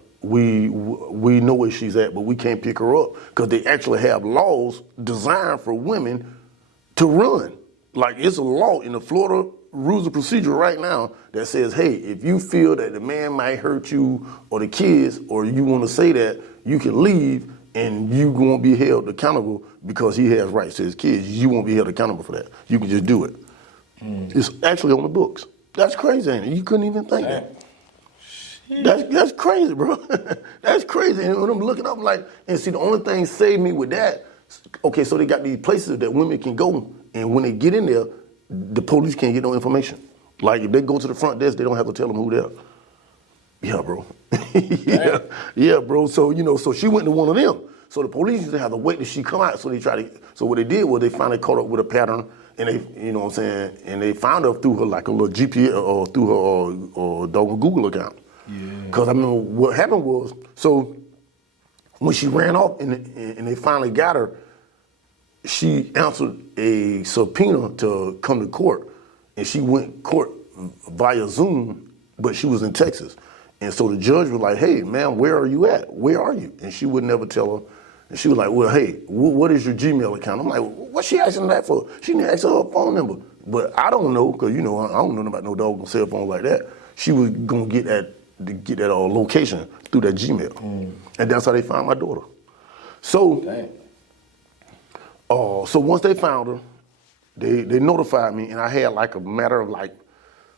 where she's at, but we can't pick her up because they actually have laws designed for women to run. Like, it's a law in the Florida Rules of Procedure right now that says, hey, if you feel that the man might hurt you or the kids, or you want to say that, you can leave and you won't be held accountable because he has rights to his kids. You won't be held accountable for that. You can just do it. It's actually on the books. That's crazy, ain't it? You couldn't even think that. That's crazy, bro. That's crazy. And when I'm looking up, like, and see, the only thing saved me with that, okay, so they got these places that women can go, and when they get in there, the police can't get no information. Like, if they go to the front desk, they don't have to tell them who they are. Yeah, bro. Yeah, bro. So, so she went to one of them. So the police used to have to wait till she come out. So so what they did was they finally caught up with a pattern, and they, you know what I'm saying, and they found her through her like a little GPS or through her dog Google account. Yeah. Because I mean, what happened was, so when she ran off and they finally got her, she answered a subpoena to come to court, and she went court via Zoom, but she was in Texas. And so the judge was like, hey, ma'am, where are you at? Where are you? And she would never tell her. And she was like, well, hey, what is your Gmail account? I'm like, what's she asking that for? She didn't ask her phone number. But I don't know, because, you know, I don't know about no doggone cell phone like that. She was going to get that location through that Gmail. Mm. And that's how they found my daughter. So, so once they found her, they notified me, and I had like a matter of like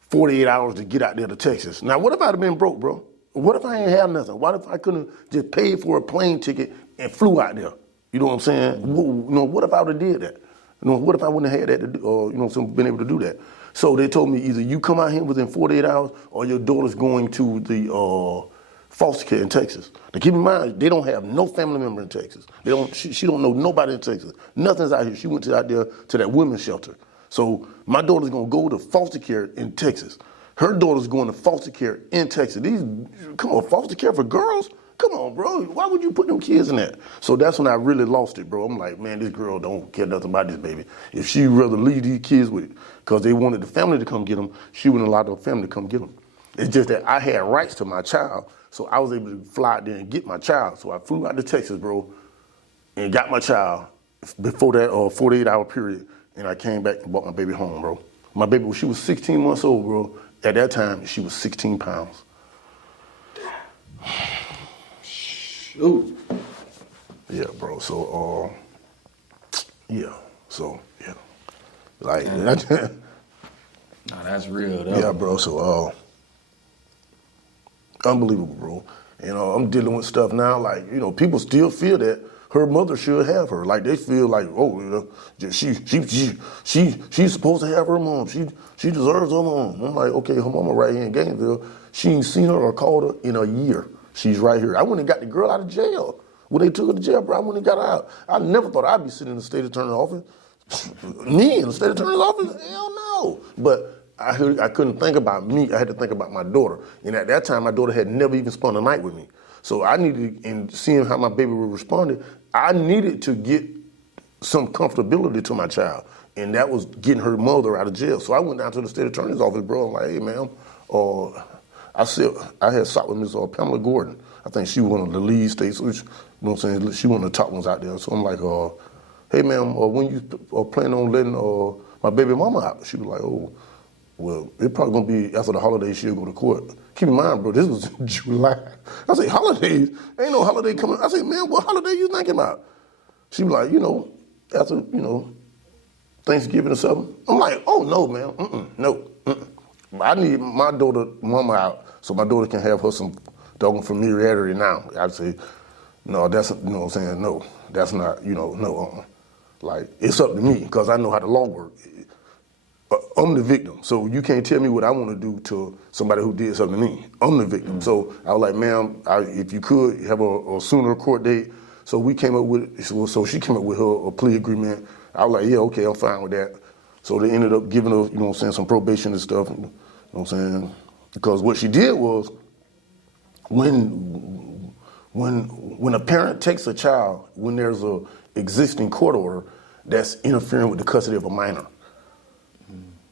48 hours to get out there to Texas. Now, what if I'd have been broke, bro? What if I ain't have nothing? What if I couldn't just pay for a plane ticket and flew out there? You know what I'm saying? Mm-hmm. You know, what if I would have did that? You know, what if I wouldn't have had that to do, or, you know, been able to do that? So they told me either you come out here within 48 hours or your daughter's going to the foster care in Texas. Now keep in mind, they don't have no family member in Texas. She don't know nobody in Texas. Nothing's out here. She went out there to that women's shelter. So my daughter's gonna go to foster care in Texas. Her daughter's going to foster care in Texas. Come on, foster care for girls? Come on, bro. Why would you put them kids in that? So that's when I really lost it, bro. I'm like, man, this girl don't care nothing about this baby. If she rather leave these kids with, because they wanted the family to come get them, she wouldn't allow the family to come get them. It's just that I had rights to my child, so I was able to fly out there and get my child. So I flew out to Texas, bro, and got my child before that 48-hour period, and I came back and brought my baby home, bro. My baby, when she was 16 months old, bro, at that time, she was 16 pounds. Shoot. Yeah, bro. So, yeah. So, yeah. Like, nah, that's real, though. Yeah, bro. So, unbelievable, bro. You know, I'm dealing with stuff now. Like, you know, people still feel that her mother should have her. Like, they feel like, oh, you know, she's supposed to have her mom. She deserves her mom. I'm like, okay, her mama right here in Gainesville. She ain't seen her or called her in a year. She's right here. I went and got the girl out of jail. When they took her to jail, bro, I went and got her out. I never thought I'd be sitting in the state attorney's office. Me in the state attorney's office? Hell no. But I couldn't think about me. I had to think about my daughter. And at that time, my daughter had never even spent a night with me. So I needed, and seeing how my baby was responding, I needed to get some comfortability to my child. And that was getting her mother out of jail. So I went down to the state attorney's office, bro. I'm like, hey, ma'am, I had sought with Miss Pamela Gordon. I think she was one of the lead states. Which, you know what I'm saying? She one of the top ones out there. So I'm like, hey, ma'am, when you plan on letting my baby mama out? She was like, oh, well, it's probably going to be after the holidays she'll go to court. Keep in mind, bro, this was July. I say, holidays? Ain't no holiday coming. I say, man, what holiday you thinking about? She was like, you know, after, you know, Thanksgiving or something. I'm like, oh, no, man, no. I need my daughter mama out so my daughter can have her some doggone familiarity now. I'd say, no, that's, you know what I'm saying, no, that's not, you know, no. Like, it's up to me because I know how the law works. I'm the victim, so you can't tell me what I want to do to somebody who did something to me. I'm the victim. So I was like, ma'am, if you could have a sooner court date. So we came up with, so she came up with her a plea agreement. I was like, yeah, okay, I'm fine with that. So they ended up giving her, you know what I'm saying, some probation and stuff, you know what I'm saying? Because what she did was, when a parent takes a child, when there's a existing court order that's interfering with the custody of a minor,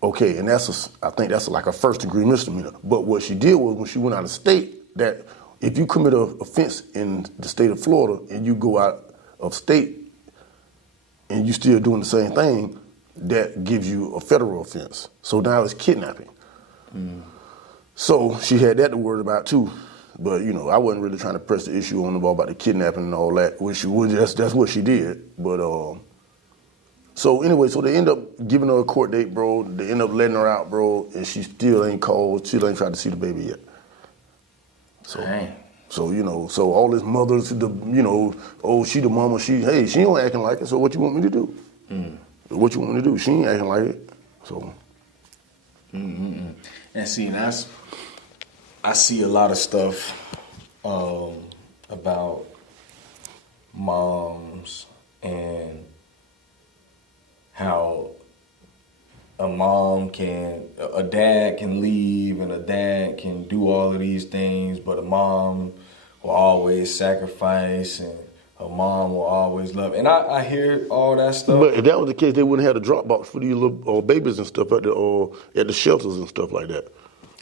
okay, and I think that's like a first degree misdemeanor. But what she did was, when she went out of state, that if you commit an offense in the state of Florida and you go out of state and you still doing the same thing, that gives you a federal offense. So now it's kidnapping. So she had that to worry about too. But, you know, I wasn't really trying to press the issue on the ball about the kidnapping and all that, which that's what she did. But so anyway, so they end up giving her a court date, bro. They end up letting her out, bro, and she still ain't called. Still ain't tried to see the baby yet. So, dang. So, you know, so all this mothers, you know, oh, she the mama, she ain't acting like it, so what you want me to do? What you want me to do? She ain't acting like it, so. And see, I see a lot of stuff about moms and how a dad can leave and a dad can do all of these things, but a mom will always sacrifice and a mom will always love. And I hear all that stuff. But if that was the case, they wouldn't have the drop box for these little babies and stuff at the shelters and stuff like that.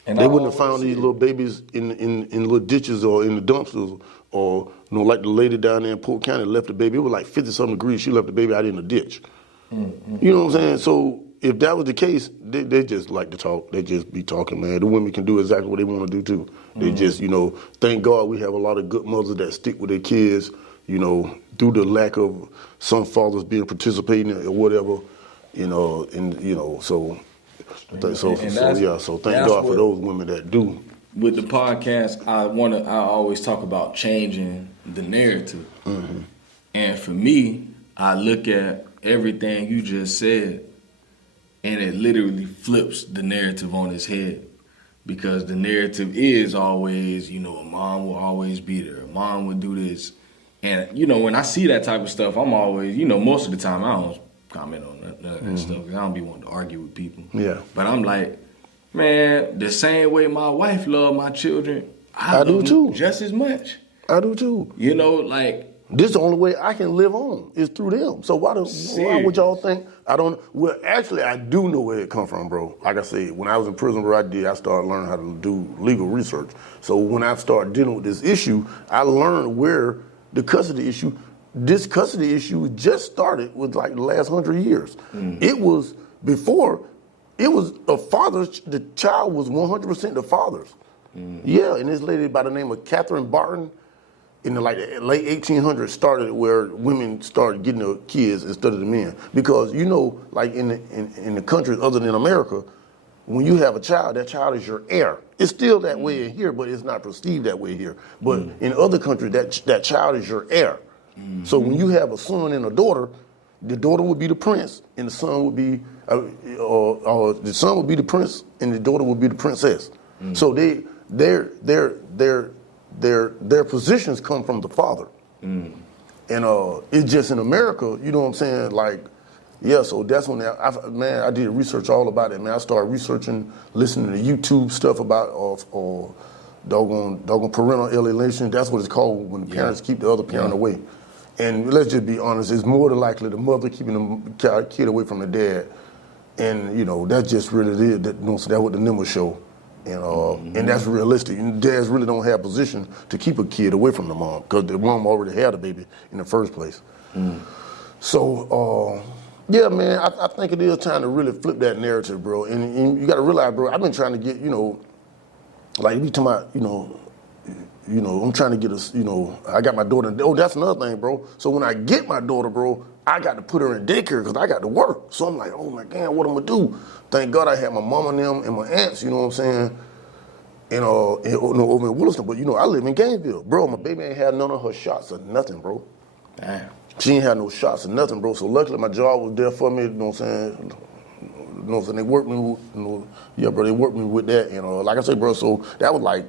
And they wouldn't have found these little babies in little ditches or in the dumpsters, or like the lady down there in Polk County left the baby. It was like 50-something degrees. She left the baby out in the ditch. Mm-hmm. You know what I'm saying? So if that was the case, they just like to talk. They just be talking, man. The women can do exactly what they want to do too. They just, thank God we have a lot of good mothers that stick with their kids, through the lack of some fathers being participating or whatever, so thank God for those women that do. With the podcast, I always talk about changing the narrative. Mm-hmm. And for me, I look at everything you just said, and it literally flips the narrative on its head. Because the narrative is always, a mom will always be there. A mom would do this. And, when I see that type of stuff, I'm always, most of the time I don't comment on none of that stuff. Because I don't be wanting to argue with people. Yeah. But I'm like, man, the same way my wife loved my children, I do too. Just as much. I do too. This is the only way I can live on is through them. So why would y'all think I don't? Well, actually, I do know where it come from, bro. Like I said, when I was in prison, I started learning how to do legal research. So when I started dealing with this issue, I learned where this custody issue just started with like the last 100 years. It was before. It was a father. The child was 100% the father's. Yeah, and this lady by the name of Catherine Barton, in the late 1800s, started where women started getting the kids instead of the men. Because like in the countries other than America, when you have a child, that child is your heir. It's still that way in here, but it's not perceived that way here. But in other countries, that child is your heir. So when you have a son and a daughter, the daughter would be the prince, and the son would be, the son would be the prince, and the daughter would be the princess. So their positions come from the father. And it's just in America, you know what I'm saying? Like, yeah, so that's when I did research all about it, man. I started researching, listening to YouTube stuff about doggone parental alienation. That's what it's called when the parents keep the other parent away. And let's just be honest, it's more than likely the mother keeping the kid away from the dad. And, that's just really it. That's what the numbers show. And that's realistic. And dads really don't have position to keep a kid away from the mom because the mom already had the baby in the first place. So, yeah, man, I think it is time to really flip that narrative, bro. And you got to realize, bro, I've been trying to get, like we talking about, I'm trying to get I got my daughter. Oh, that's another thing, bro. So when I get my daughter, bro, I got to put her in daycare because I got to work. So I'm like, oh my God, what am I gonna do? Thank God I had my mom and them and my aunts, you know what I'm saying? And over in Williston, but I live in Gainesville, bro. My baby ain't had none of her shots or nothing, bro. Damn. She ain't had no shots or nothing, bro. So luckily my job was there for me, you know what I'm saying? They worked me with, they worked me with that, like I said, bro, so that was like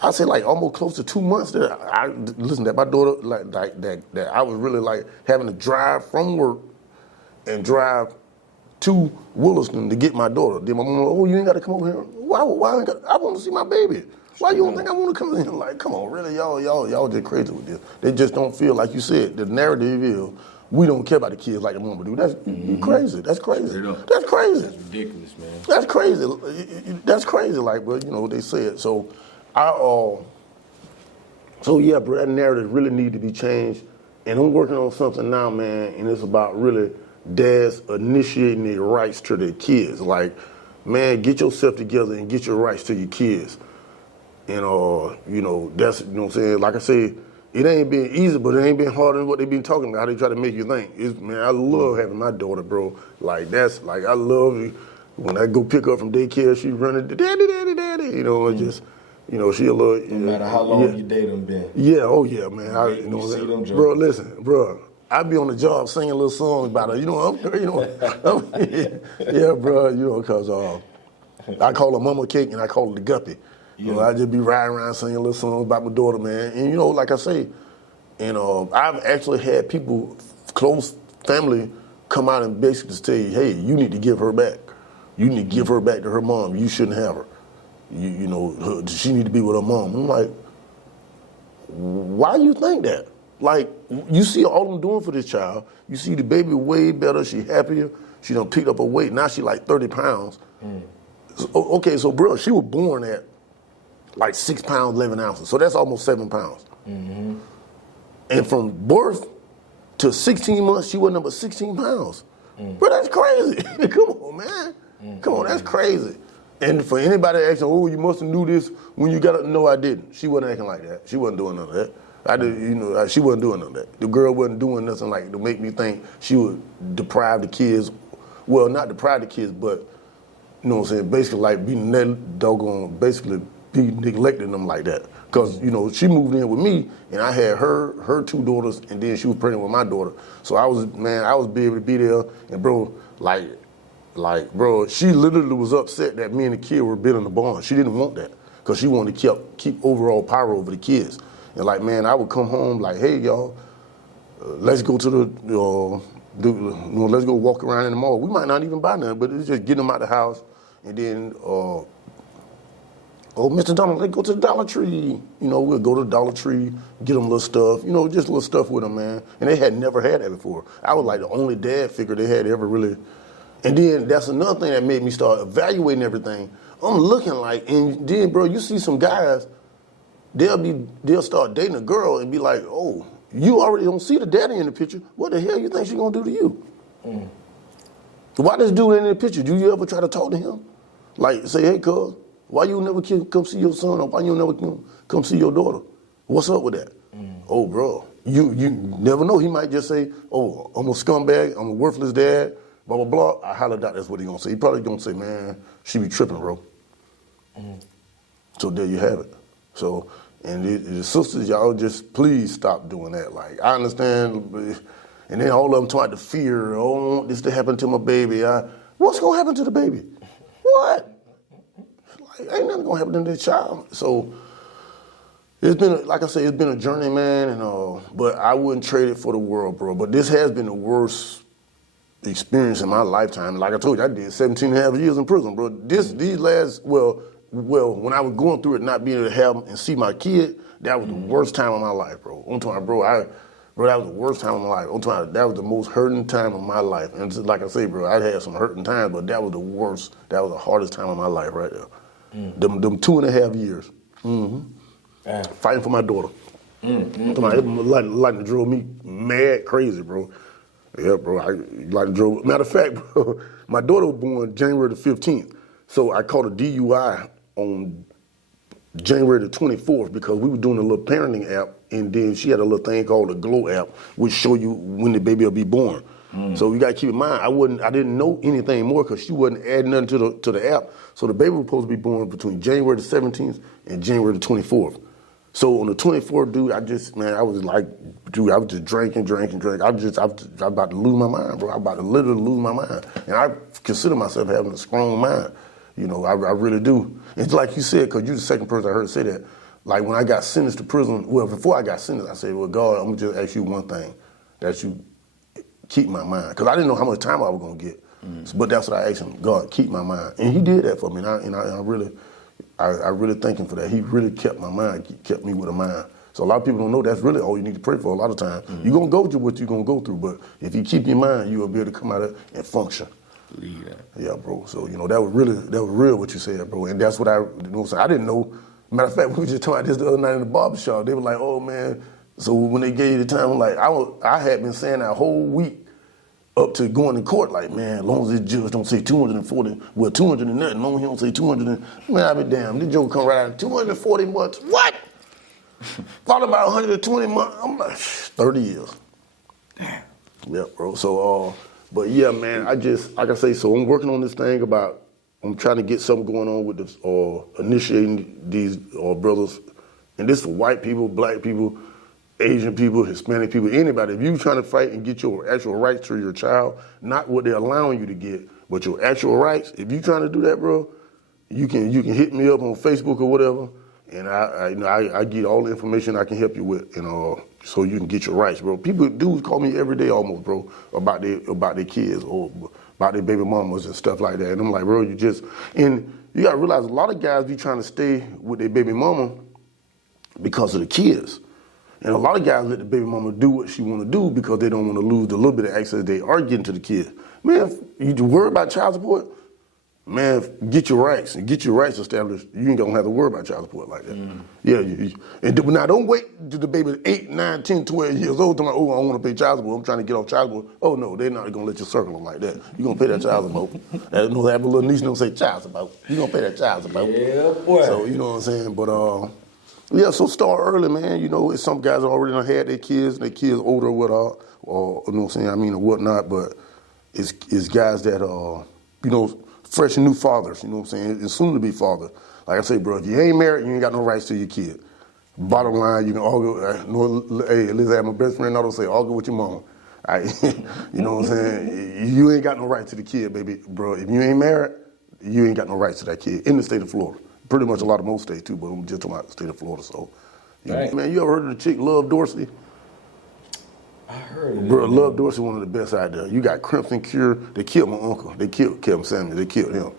I say like almost close to 2 months that my daughter that I was really like having to drive from work and drive to Williston to get my daughter. Then my mom, oh, you ain't got to come over here. Why I want to see my baby. Why you don't think I want to come in here? Like, come on, really, y'all just crazy with this. They just don't feel like you said. The narrative is we don't care about the kids like the mama do. That's crazy. That's crazy. That's crazy. That's ridiculous, man. That's crazy. That's crazy. Like, but they say it. So so yeah, bro, that narrative really need to be changed. And I'm working on something now, man, and it's about really dads initiating their rights to their kids. Like, man, get yourself together and get your rights to your kids. And that's what I'm saying. Like I say, it ain't been easy, but it ain't been harder than what they been talking about. How they try to make you think. Man, I love having my daughter, bro. Like I love when I go pick up from daycare. She running, daddy, daddy, daddy. She a little. No matter how long you date them been. Yeah, oh yeah, man. See them bro, listen, bro. I be on the job singing little songs about her. Yeah, bro. Because I call her Mama Cake and I call her the Guppy. You know, I just be riding around singing little songs about my daughter, man. And you know, like I say, and I've actually had people, close family, come out and basically say, hey, you need to give her back. You need to give her back to her mom. You shouldn't have her. You know, she need to be with her mom. I'm like, why you think that? Like, you see all I'm doing for this child. You see the baby way better. She happier. She done picked up her weight. Now she like 30 pounds. So, okay, so bro, she was born at like 6 pounds, 11 ounces. So that's almost 7 pounds. And from birth to 16 months, she wasn't number 16 pounds. Bro, that's crazy. Come on, man. Come on, that's crazy. And for anybody asking, oh, you must have knew this when you got up, no, I didn't. She wasn't acting like that. She wasn't doing none of that. She wasn't doing none of that. The girl wasn't doing nothing like to make me think she would deprive the kids. Well, not deprive the kids, but you know what I'm saying, basically like basically be neglecting them like that. Because, you know, she moved in with me and I had her 2 daughters and then she was pregnant with my daughter. So I was be able to be there and bro, bro, she literally was upset that me and the kid were building the barn. She didn't want that because she wanted to keep overall power over the kids. And like, man, I would come home like, hey, y'all, let's go to let's go walk around in the mall. We might not even buy nothing, but it's just getting them out the house. And then, Mr. Donald, let's go to the Dollar Tree. You know, we'll go to the Dollar Tree, get them little stuff, you know, just little stuff with them, man. And they had never had that before. I was like the only dad figure they had ever really. And then that's another thing that made me start evaluating everything. I'm looking like, and then, bro, you see some guys, they'll start dating a girl and be like, oh, you already don't see the daddy in the picture. What the hell you think she gonna do to you? Why this dude in the picture? Do you ever try to talk to him? Like, say, hey, cuz, why you never come see your son, or why you never come see your daughter? What's up with that? Oh, bro, you never know. He might just say, oh, I'm a scumbag, I'm a worthless dad, blah, blah, blah. I holler doubt that's what he gonna say. He probably gonna say, man, she be tripping, bro. So there you have it. So, and the sisters, y'all just please stop doing that. Like, I understand, and then all of them talking the fear, oh, I don't want this to happen to my baby. What's gonna happen to the baby? What? Like, ain't nothing gonna happen to this child. So, it's been, like I said, it's been a journey, man, and but I wouldn't trade it for the world, bro. But this has been the worst experience in my lifetime. Like I told you, I did 17 and a half years in prison, bro. These last, well, when I was going through it, not being able to have and see my kid, that was the worst time of my life, bro. I'm talking, bro, that was the worst time of my life. I'm talking, that was the most hurting time of my life. And just like I say, bro, I had some hurting times, but that was the worst, that was the hardest time of my life right there. Them 2.5 years. Fighting for my daughter. It like drove me mad crazy, bro. Yeah, bro, matter of fact, bro, my daughter was born January the 15th. So I caught a DUI on January the 24th because we were doing a little parenting app, and then she had a little thing called the Glow app, which show you when the baby will be born. So you gotta keep in mind, I didn't know anything more because she wasn't adding nothing to the app. So the baby was supposed to be born between January the 17th and January the 24th. So on the 24th, dude, I was just drinking. I was about to lose my mind, bro. I was about to literally lose my mind. And I consider myself having a strong mind. You know, I really do. It's like you said, because you're the second person I heard say that. Like when I got sentenced to prison, well, before I got sentenced, I said, well, God, I'm going to just ask you one thing, that you keep my mind. Because I didn't know how much time I was going to get. But that's what I asked him, God, keep my mind. And he did that for me. And I really thank him for that. He really kept my mind, kept me with a mind. So a lot of people don't know that's really all you need to pray for a lot of times. You're going to go through what you're going to go through, but if you keep your mind, you will be able to come out of it and function. Believe that. Yeah, bro. So, you know, that was real what you said, bro. And that's what I didn't know. Matter of fact, we were just talking about this the other night in the barbershop. They were like, oh, man. So when they gave you the time, I'm like, I had been saying that whole week up to going to court, like, man, as long as this judge don't say 240, well, 200 and nothing, as long as he don't say 200 and, man, I be damn, this joke come right out, 240 months, what? Followed by 120 months, I'm like, 30 years. Damn. Yeah, bro, so, but yeah, man, like I say, so I'm working on this thing I'm trying to get something going on with this, initiating these brothers, and this for white people, black people, Asian people, Hispanic people, anybody. If you're trying to fight and get your actual rights to your child, not what they're allowing you to get, but your actual rights, if you're trying to do that, bro, you can hit me up on Facebook or whatever, and I get all the information I can help you with, so you can get your rights, bro. Dudes call me every day almost, bro, about their kids or about their baby mamas and stuff like that. And I'm like, bro, you gotta realize a lot of guys be trying to stay with their baby mama because of the kids. And a lot of guys let the baby mama do what she want to do because they don't want to lose the little bit of access they are getting to the kids. Man, if you worry about child support, man, get your rights and get your rights established. You ain't gonna have to worry about child support like that. Yeah, now don't wait till the baby 8, 9, 10, 12 years old. Talking about, oh, I want to pay child support. I'm trying to get off child support. Oh no, they're not gonna let you circle them like that. You gonna pay that child support. That no have a little niece don't say child support. You gonna pay that child support. Yeah, boy. So you know what I'm saying, but yeah. So start early, man. You know, some guys already done had their kids, and their kids older with or you know what I'm saying. Or whatnot, but it's guys that fresh and new fathers, you know what I'm saying, and soon to be father. Like I say, bro, if you ain't married, you ain't got no rights to your kid. Bottom line, you can argue. Hey, Liz, my best friend Otto say, argue with your mama. You know what I'm saying? You ain't got no right to the kid, baby, bro. If you ain't married, you ain't got no rights to that kid in the state of Florida. Pretty much a lot of most states too, but I'm just talking about the state of Florida. So, right. Man, you ever heard of the chick Love Dorsey? I heard of it. Bro, Love Dorsey, one of the best out there. You got Crimson Cure. They killed my uncle. They killed Kevin Samuels. They killed him.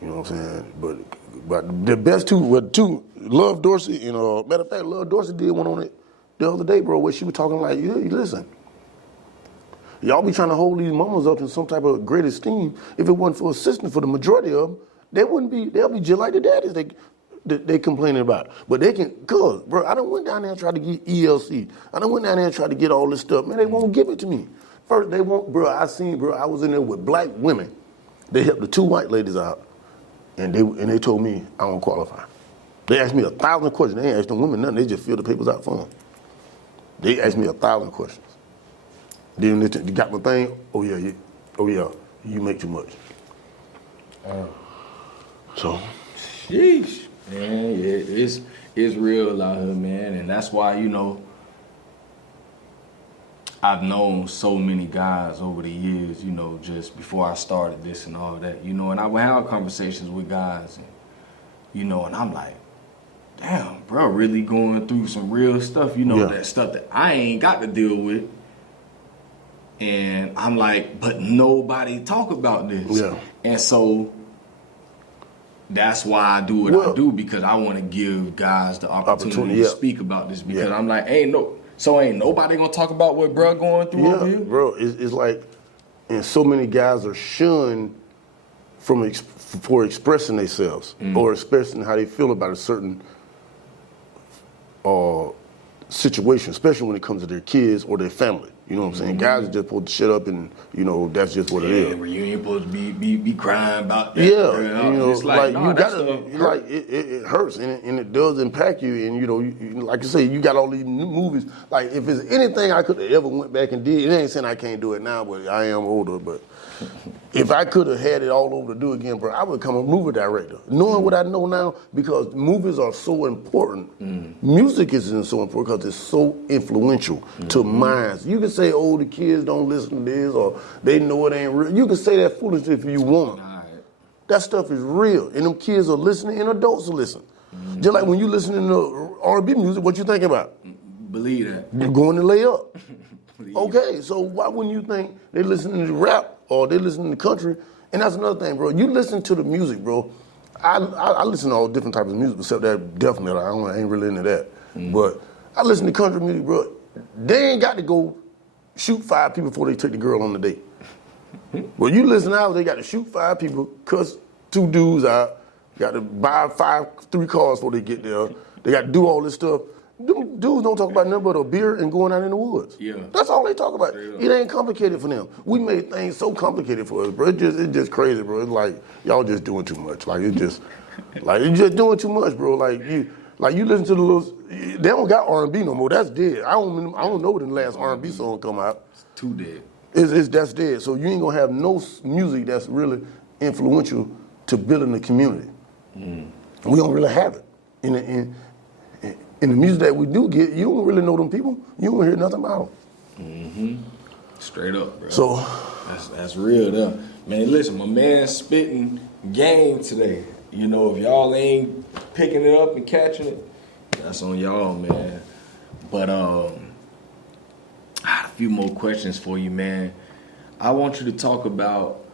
You know what I'm saying? But the best two, Love Dorsey, matter of fact, Love Dorsey did one on it the other day, bro, where she was talking like, listen, y'all be trying to hold these mamas up in some type of great esteem. If it wasn't for assistance for the majority of them, they'll be just like the daddies they complaining about. But they can, bro, I done went down there and tried to get ELC. I done went down there and tried to get all this stuff. Man, they won't give it to me. First, they won't, bro, I was in there with black women. They helped the 2 white ladies out, and they told me I don't qualify. They asked me 1,000 questions. They ain't asked them women nothing. They just filled the papers out for them. They asked me 1,000 questions. Then they got my thing. Oh yeah, you make too much. So. Sheesh. Man, yeah, it's real out here, man, and that's why, I've known so many guys over the years, just before I started this and all that, and I would have conversations with guys, and, and I'm like, damn, bro, really going through some real stuff, that stuff that I ain't got to deal with. And I'm like, but nobody talk about this. Yeah. And so that's why I do what I do, because I want to give guys the opportunity to speak about this, because I'm like, ain't nobody gonna talk about what bro going through over here? Bro, it's like, and so many guys are shunned for expressing themselves or expressing how they feel about a certain situation, especially when it comes to their kids or their family. You know what I'm saying? Guys are just supposed to shut up and, that's just what it is. Yeah, you ain't supposed to be crying about that. Yeah, it's like you gotta, it hurts and it does impact you. And, like you say, you got all these new movies. Like, if there's anything I could have ever went back and did, it ain't saying I can't do it now, but I am older. But if I could have had it all over to do again, bro, I would become a movie director. Knowing what I know now, because movies are so important. Music isn't so important because it's so influential to minds. You can say, oh, the kids don't listen to this, or they know it ain't real. You can say that foolishness if you want. That stuff is real, and them kids are listening, and adults are listening. Just like when you listening to R&B music, what you thinking about? Believe that. You're going to lay up. Okay, so why wouldn't you think they listening to rap or they listening to country? And that's another thing, bro. You listen to the music, bro. I listen to all different types of music, except that definitely I ain't really into that. But I listen to country music, bro. They ain't got to go shoot 5 people before they take the girl on the date. Well, you listen now, they got to shoot 5 people, cuss 2 dudes out, got to buy 3 cars before they get there. They got to do all this stuff. Them dudes don't talk about nothing but a beer and going out in the woods. Yeah. That's all they talk about. It ain't complicated for them. We made things so complicated for us, bro. It's just crazy, bro. It's like y'all just doing too much. Like you're just doing too much, bro. Like you listen to the little. They don't got R&B no more. That's dead. I don't know when the last R&B song come out. It's too dead. That's dead. So you ain't gonna have no music that's really influential to building the community. We don't really have it. In the music that we do get, you don't really know them people. You don't hear nothing about them. Straight up, bro. So that's real, though. Man, listen, my man spitting game today. you know, if y'all ain't picking it up and catching it, that's on y'all, man. But I had a few more questions for you, man. I want you to talk about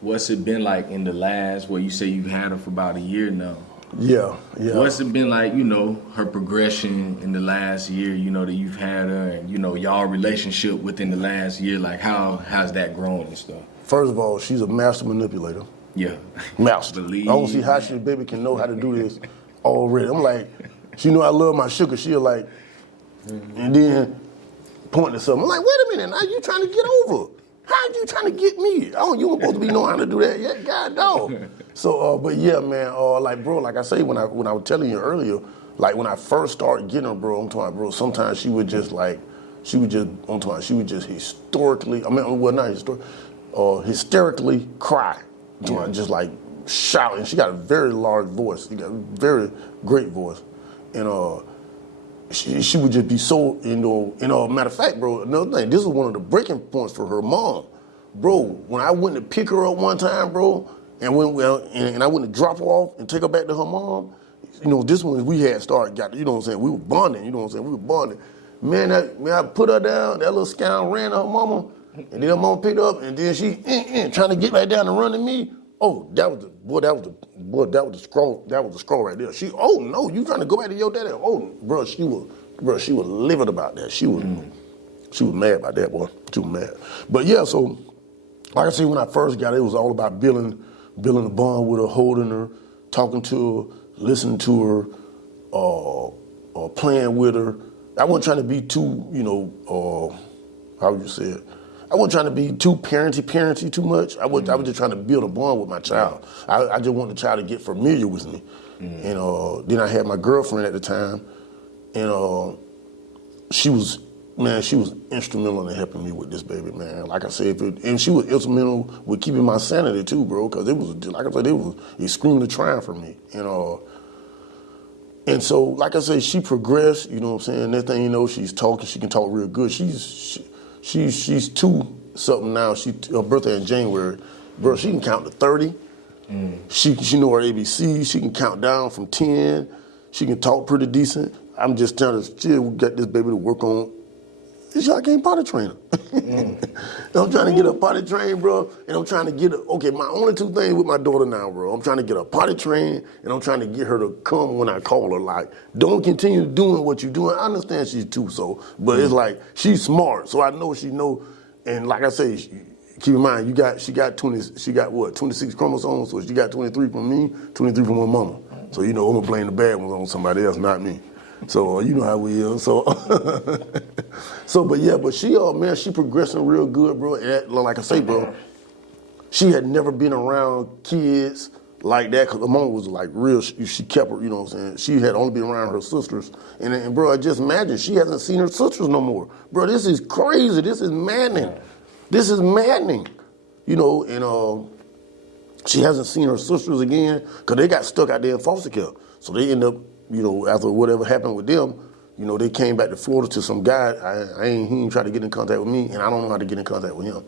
what's it been like in the last, you say you had her for about a year now. Yeah. What's it been like, you know, her progression in the last year, you know, that you've had her, and, you know, y'all relationship within the last year, like how's that grown and stuff? First of all, she's a master manipulator. Yeah. Master. I don't see how she baby can know how to do this already. I'm like, she know I love my sugar. She'll like, and then point to something. I'm like, wait a minute, now you trying to get over? How you trying to get me? Oh, you weren't supposed to be knowing how to do that yet, God dog. So, but yeah, man, like bro, like I say when I was telling you earlier, like when I first started getting her, bro, I'm talking, bro. Sometimes she would just historically, hysterically cry, just like shouting. She got a very large voice. She got a very great voice, and she would just be so, matter of fact, bro, another thing, this is one of the breaking points for her mom. Bro, when I went to pick her up one time, bro, and I went to drop her off and take her back to her mom, this one we had started, we were bonding, Man, I put her down, that little scoundrel ran to her mama, and then her mama picked her up, and then she trying to get right down and run to me. Oh, that was the scroll right there. Oh no, you trying to go back to your daddy? Oh, bro, she was livid about that. She was mad about that, boy. She was mad. But yeah, so like I said, when I first got it was all about building a bond with her, holding her, talking to her, listening to her, playing with her. I wasn't trying to be too, how would you say it? I wasn't trying to be too parenty too much. I was just trying to build a bond with my child. I just wanted the child to get familiar with me. And then I had my girlfriend at the time, and she was instrumental in helping me with this baby, man. Like I said, and she was instrumental with keeping my sanity too, bro, because it was, like I said, it was extremely trying for me. And so, like I said, she progressed, you know what I'm saying? Next thing you know, she's talking, she can talk real good. She's 2-something now. Her birthday in January. Bro, she can count to 30. She know her ABC. She can count down from 10. She can talk pretty decent. I'm just trying to still get this baby to work on. I can't potty train her. I'm trying to get her potty trained, bro, and I'm trying to get her, my only two things with my daughter now, bro, I'm trying to get her potty trained, and I'm trying to get her to come when I call her. Like, don't continue doing what you're doing. I understand she's 2, but it's like, she's smart, so I know she know, and like I say, keep in mind, she got 26 chromosomes, so she got 23 from me, 23 from her mama. So, I'm gonna blame the bad ones on somebody else, not me. So, you know how we are. But she progressing real good, bro. And like I say, bro, she had never been around kids like that, because her mom was like real, she kept her, you know what I'm saying? She had only been around her sisters. And bro, I just imagine, she hasn't seen her sisters no more. Bro, this is crazy. This is maddening. And she hasn't seen her sisters again, because they got stuck out there in foster care. So they end up, after whatever happened with them, they came back to Florida to some guy. He ain't tried to get in contact with me, and I don't know how to get in contact with him.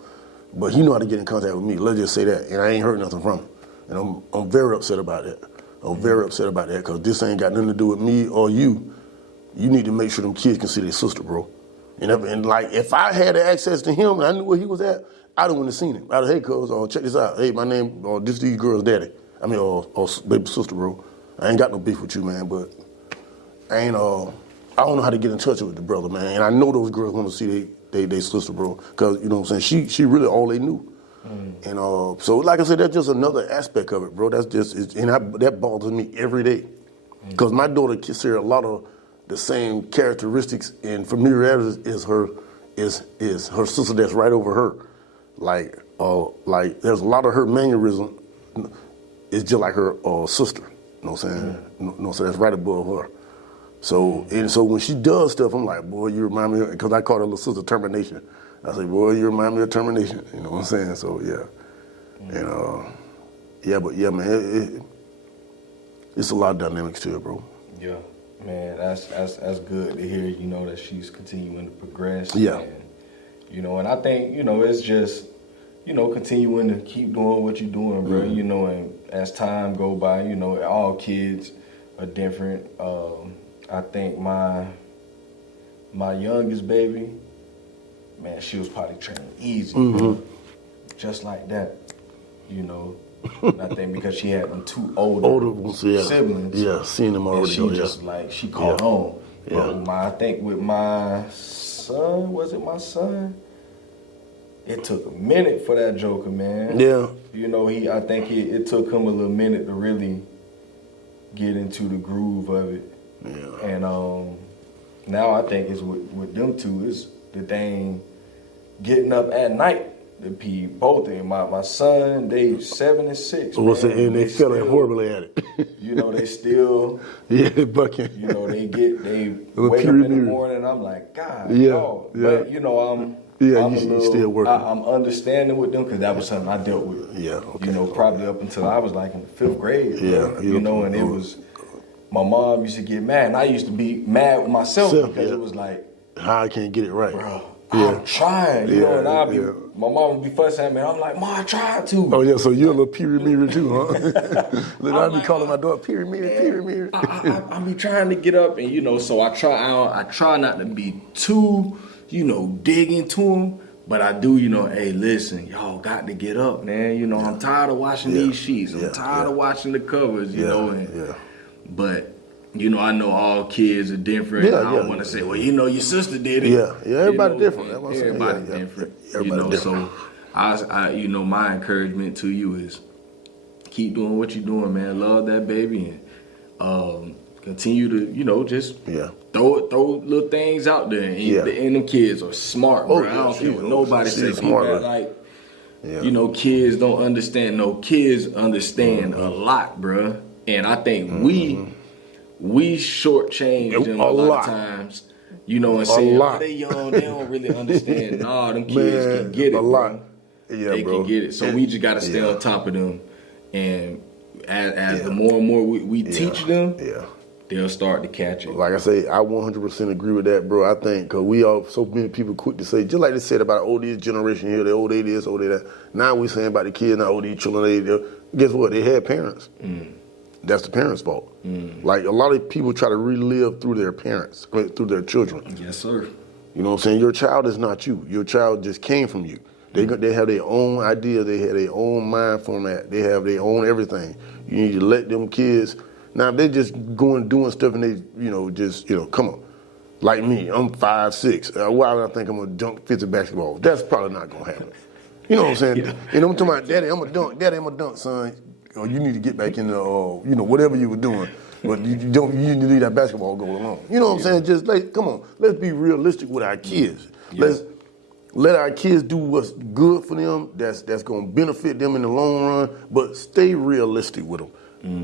But he know how to get in contact with me. Let's just say that. And I ain't heard nothing from him. And I'm very upset about that. I'm very upset about that, because this ain't got nothing to do with me or you. You need to make sure them kids can see their sister, bro. And like, if I had access to him and I knew where he was at, I'd have went and seen him. I'd have, hey, cuz, check this out. Hey, my name, this these girls' daddy. I mean, baby sister, bro. I ain't got no beef with you, man, but I don't know how to get in touch with the brother, man. And I know those girls want to see they sister, bro, because, you know what I'm saying, she really all they knew. And so, like I said, that's just another aspect of it, bro. That's just, that bothers me every day. Because my daughter can share a lot of the same characteristics and familiarity as her sister that's right over her. Like there's a lot of her mannerism is just like her sister. You know what I'm saying? So that's right above her. So when she does stuff, I'm like, boy, you remind me, because I call her little sister Termination. I say, boy, you remind me of Termination. You know what I'm saying? So yeah. And but yeah, man, it's a lot of dynamics to it, bro. Yeah, man, that's good to hear. That she's continuing to progress. Yeah. And I think it's just continuing to keep doing what you're doing, bro. And as time go by, all kids are different. I think my youngest baby, man, she was probably training easy, bro. Just like that, And I think because she had them two older ones, siblings, seeing them already. She just she caught on. But I think with my son, was it my son? It took a minute for that joker, man. Yeah. I think it took him a little minute to really get into the groove of it. Yeah. And now I think it's with them two, it's the thing getting up at night to pee. Both of them. My son, they 7 and 6. And they failing horribly at it. They still bucking. They wake up in the morning and I'm like, God, no. But I'm still working. I'm understanding with them because that was something I dealt with. Yeah. Okay. Probably up until I was like in the 5th grade. Yeah. And it was, my mom used to get mad and I used to be mad with myself because it was like, how I can't get it right. Bro, I'm trying, and I'll be, my mom would be fussing at me. I'm like, Mom, I tried to. Oh yeah, so you're a little period mirror too, huh? I'll be calling my daughter period mirror. I be trying to get up, and so I try not to be too, dig into them. But I do, hey, listen, y'all got to get up, man. I'm tired of watching these sheets. I'm tired of watching the covers, But I know all kids are different. I don't want to say, well, your sister did it. Yeah, everybody different. Everybody different. Everybody different. So I my encouragement to you is keep doing what you're doing, man. Love that baby and continue to, just throw little things out there. And them kids are smart, bro. I don't care what nobody says. Smart, Kids don't understand. No, kids understand a lot, bro. And I think we shortchange them a lot of times, and say, oh, they young, they don't really understand. Nah, them kids can get it, a lot. Yeah, they can get it. So we just got to stay on top of them. And as the more and more we teach them, they'll start to catch it. Like I say, I 100% agree with that, bro. I think because we all, so many people quick to say, just like they said about the old generation here, the old they this, old they that. Now we saying about the kids, now old these children, guess what? They had parents. That's the parents' fault. Like a lot of people try to relive through their parents, through their children. Yes, sir. You know what I'm saying? Your child is not you. Your child just came from you. They have their own idea. They have their own mind format. They have their own everything. You need to let them kids. Now if they just going doing stuff and they come on. Like me, I'm 5'6". Why would I think I'm gonna dunk 50 basketball? That's probably not gonna happen. You know what I'm saying? And I'm talking about, Daddy, I'm a dunk, son. Or you need to get back in the, whatever you were doing. But you need to leave that basketball goal alone. You know what I'm saying? Just come on, let's be realistic with our kids. Let's let our kids do what's good for them, that's gonna benefit them in the long run, but stay realistic with them.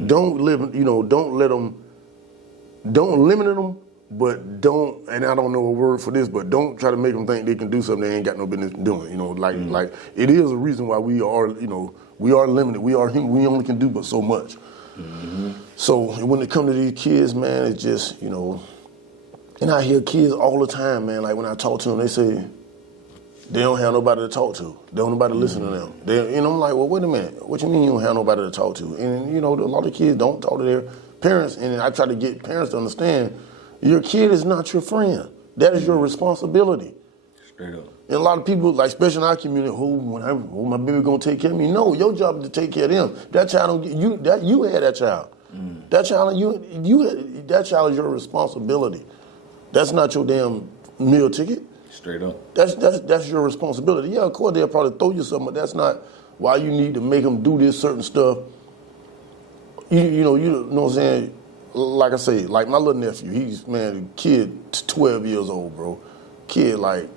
Don't limit them, but don't, and I don't know a word for this, but don't try to make them think they can do something they ain't got no business doing. Like it is a reason why we are limited. We are human. We only can do but so much. So when it comes to these kids, man, it's just, and I hear kids all the time, man, like when I talk to them, they say they don't have nobody to talk to. They don't have nobody to listen to them. I'm like, well, wait a minute. What you mean you don't have nobody to talk to? And, a lot of kids don't talk to their parents, and I try to get parents to understand your kid is not your friend. That is your responsibility. Straight up. And a lot of people, like especially in our community, my baby gonna take care of me. No, your job is to take care of them. That child don't get you. That you had that child. That child, that child is your responsibility. That's not your damn meal ticket. Straight up. That's your responsibility. Yeah, of course they'll probably throw you something, but that's not why you need to make them do this certain stuff. You know what I'm saying? Like I say, like my little nephew, he's, kid 12 years old, bro. Kid, like,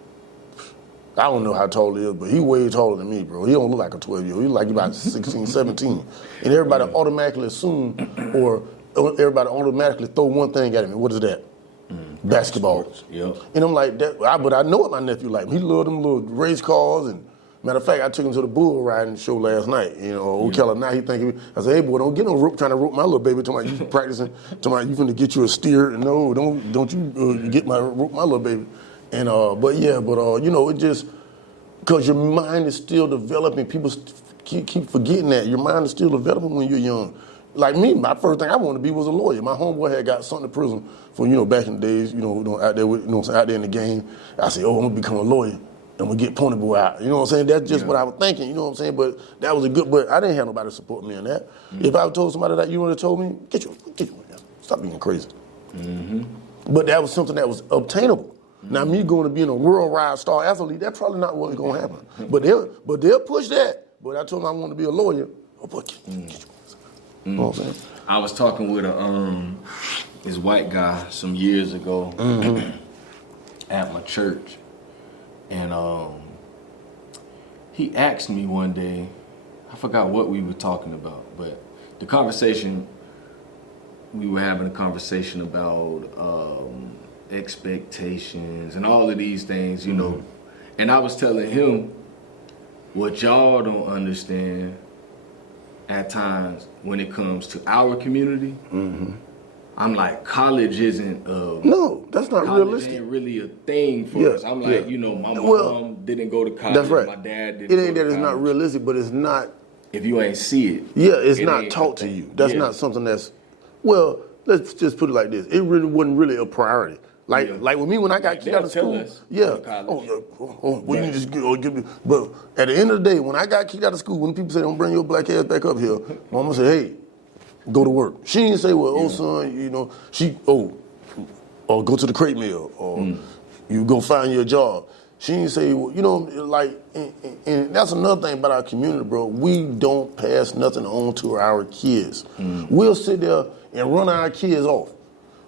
I don't know how tall he is, but he way taller than me, bro. He don't look like a 12-year-old. He like about 16, 17. And everybody automatically assume, or everybody automatically throw one thing at him. What is that? Basketball. Yep. And I'm like, but I know what my nephew like. He loved them little race cars. And matter of fact, I took him to the bull riding show last night. Ocala, now he thinking, I said, hey boy, don't get no rope trying to rope my little baby. Talking about you practicing, talking about you finna get you a steer. And no, don't you get rope my little baby. And it just, Because your mind is still developing. People keep forgetting that. Your mind is still developing when you're young. Like me, my first thing I wanted to be was a lawyer. My homeboy had got sent to prison for, back in the days, out there, out there in the game. I said, oh, I'm gonna become a lawyer. I'm gonna get Pony Boy out. You know what I'm saying? That's just what I was thinking, you know what I'm saying? But that was but I didn't have nobody to support me in that. If I told somebody that, you would have told me, get you, stop being crazy. But that was something that was obtainable. Now me going to being a worldwide star athlete, that's probably not what's gonna happen. But they'll push that. But I told them I want to be a lawyer. Oh, boy, get you. You know what I'm saying? I was talking with this white guy some years ago at my church, and he asked me one day, I forgot what we were talking about, but we were having a conversation about expectations and all of these things, and I was telling him what y'all don't understand at times when it comes to our community. I'm like, college isn't no, that's not realistic. Ain't really a thing for us. I'm like, my mom didn't go to college. That's right. My dad didn't. It ain't that it's not realistic, but it's not. If you ain't see it. Yeah, it's not taught to you. That's not something that's. Well, let's just put it like this. It really wasn't really a priority. Like with me when I got kicked out of school. You need to give me. But at the end of the day, when I got kicked out of school, when people say don't bring your black ass back up here, Mama said, hey, go to work. She didn't say, well, oh son, or go to the crate mill, or you go find your job. She didn't say, well, and that's another thing about our community, bro. We don't pass nothing on to our kids. We'll sit there and run our kids off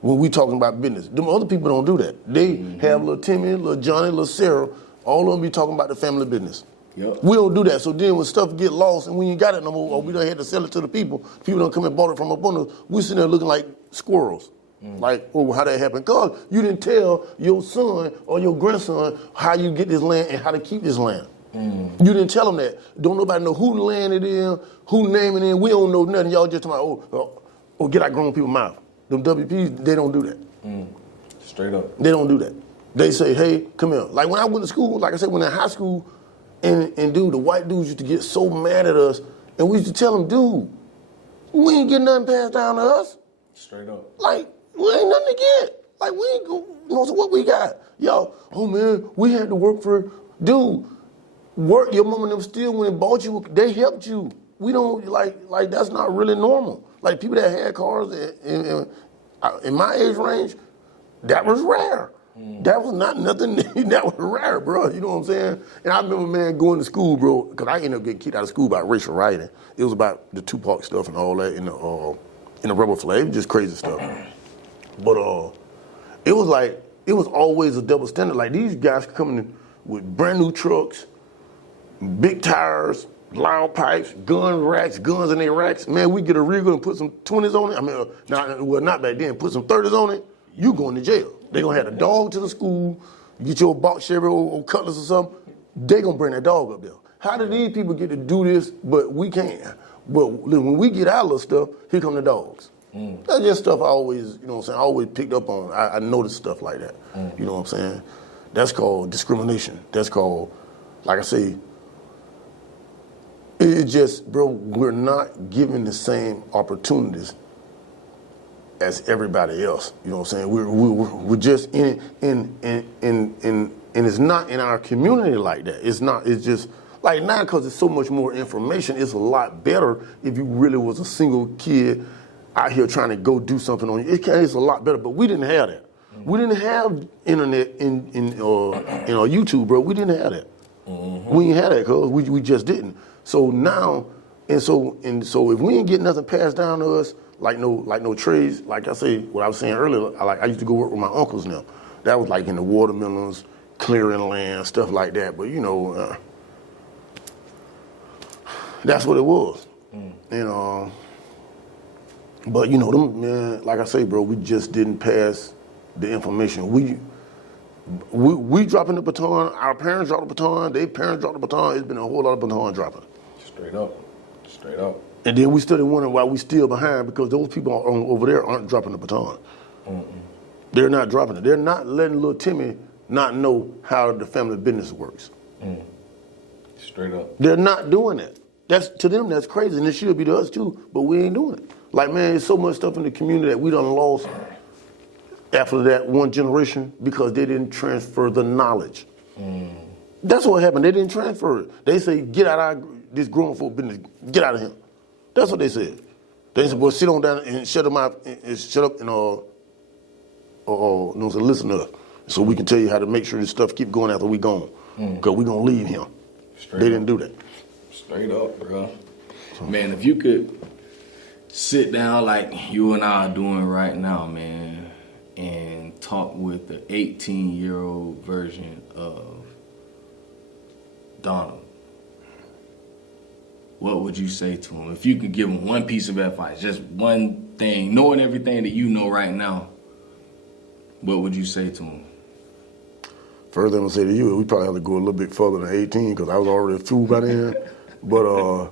when we talking about business. Them other people don't do that. They have little Timmy, little Johnny, little Sarah, all of them be talking about the family business. Yep. We don't do that. So then when stuff get lost and we ain't got it no more, or we done had to sell it to the people done come and bought it from up on us, we sitting there looking like squirrels. Like, oh, how that happened? Because you didn't tell your son or your grandson how you get this land and how to keep this land. You didn't tell them that. Don't nobody know who land it in, who name it in. We don't know nothing. Y'all just talking about, get out grown people's mouth. Them WPs, they don't do that. Straight up. They don't do that. They say, hey, come here. Like when I went to school, like I said, when in high school, and dude, the white dudes used to get so mad at us, and we used to tell them, dude, we ain't getting nothing passed down to us. Straight up. Like, we ain't nothing to get. Like, we ain't go, so what we got? Yo, oh man, we had to work for, dude, work, your mom and them still went and bought you, they helped you. We don't, like that's not really normal. Like people that had cars in my age range, that was rare. That was not nothing, that was rare, bro. You know what I'm saying? And I remember, man, going to school, bro, because I ended up getting kicked out of school about racial rioting. It was about the Tupac stuff and all that in the rebel flag. It was just crazy stuff. But it was always a double standard. Like these guys coming in with brand new trucks, big tires, loud pipes, guns in their racks. Man, we get a Regal and put some 20s on it. I mean, not back then, put some 30s on it, you going to jail. They gonna have a dog to the school, get your box Chevy or Cutlass or something, they gonna bring that dog up there. How do these people get to do this, but we can't? But when we get our little stuff, here come the dogs. That's just stuff I always, you know what I'm saying, I always picked up on. I noticed stuff like that. You know what I'm saying? That's called discrimination. That's called, like I say, it's just, bro, we're not given the same opportunities as everybody else. You know what I'm saying? We're just in and it's not in our community like that. It's not, it's just, like now because it's so much more information, it's a lot better if you really was a single kid out here trying to go do something on you. It's a lot better, but we didn't have that. We didn't have internet in our YouTube, bro. We didn't have that. We didn't have that, cuz we just didn't. So now, and so if we ain't getting nothing passed down to us, like no trades, like I say, what I was saying earlier, I used to go work with my uncles now. That was like in the watermelons, clearing land, stuff like that. But you know, that's what it was. And but you know, them, man, like I say, bro, we just didn't pass the information. We dropping the baton. Our parents dropped the baton. Their parents dropped the baton. It's been a whole lot of baton dropping. Straight up. And then we started wondering why we still behind, because those people over there aren't dropping the baton. They're not dropping it. They're not letting little Timmy not know how the family business works. Straight up. They're not doing that. That's to them, that's crazy, and it should be to us too, but we ain't doing it. Like, man, there's so much stuff in the community that we done lost after that one generation because they didn't transfer the knowledge. That's what happened. They didn't transfer it. They say, get out of this grown folk business. Get out of here. That's what they said. They said, boy, sit on down and shut them out and shut up and listen to us so we can tell you how to make sure this stuff keep going after we gone. Because we going to leave him. They didn't do that. Straight up, bro. Man, if you could sit down like you and I are doing right now, man, and talk with the 18-year-old version of Donald, what would you say to him? If you could give him one piece of advice, just one thing, knowing everything that you know right now, what would you say to him? First thing I'm gonna say to you, we probably have to go a little bit further than 18 because I was already a fool by then. But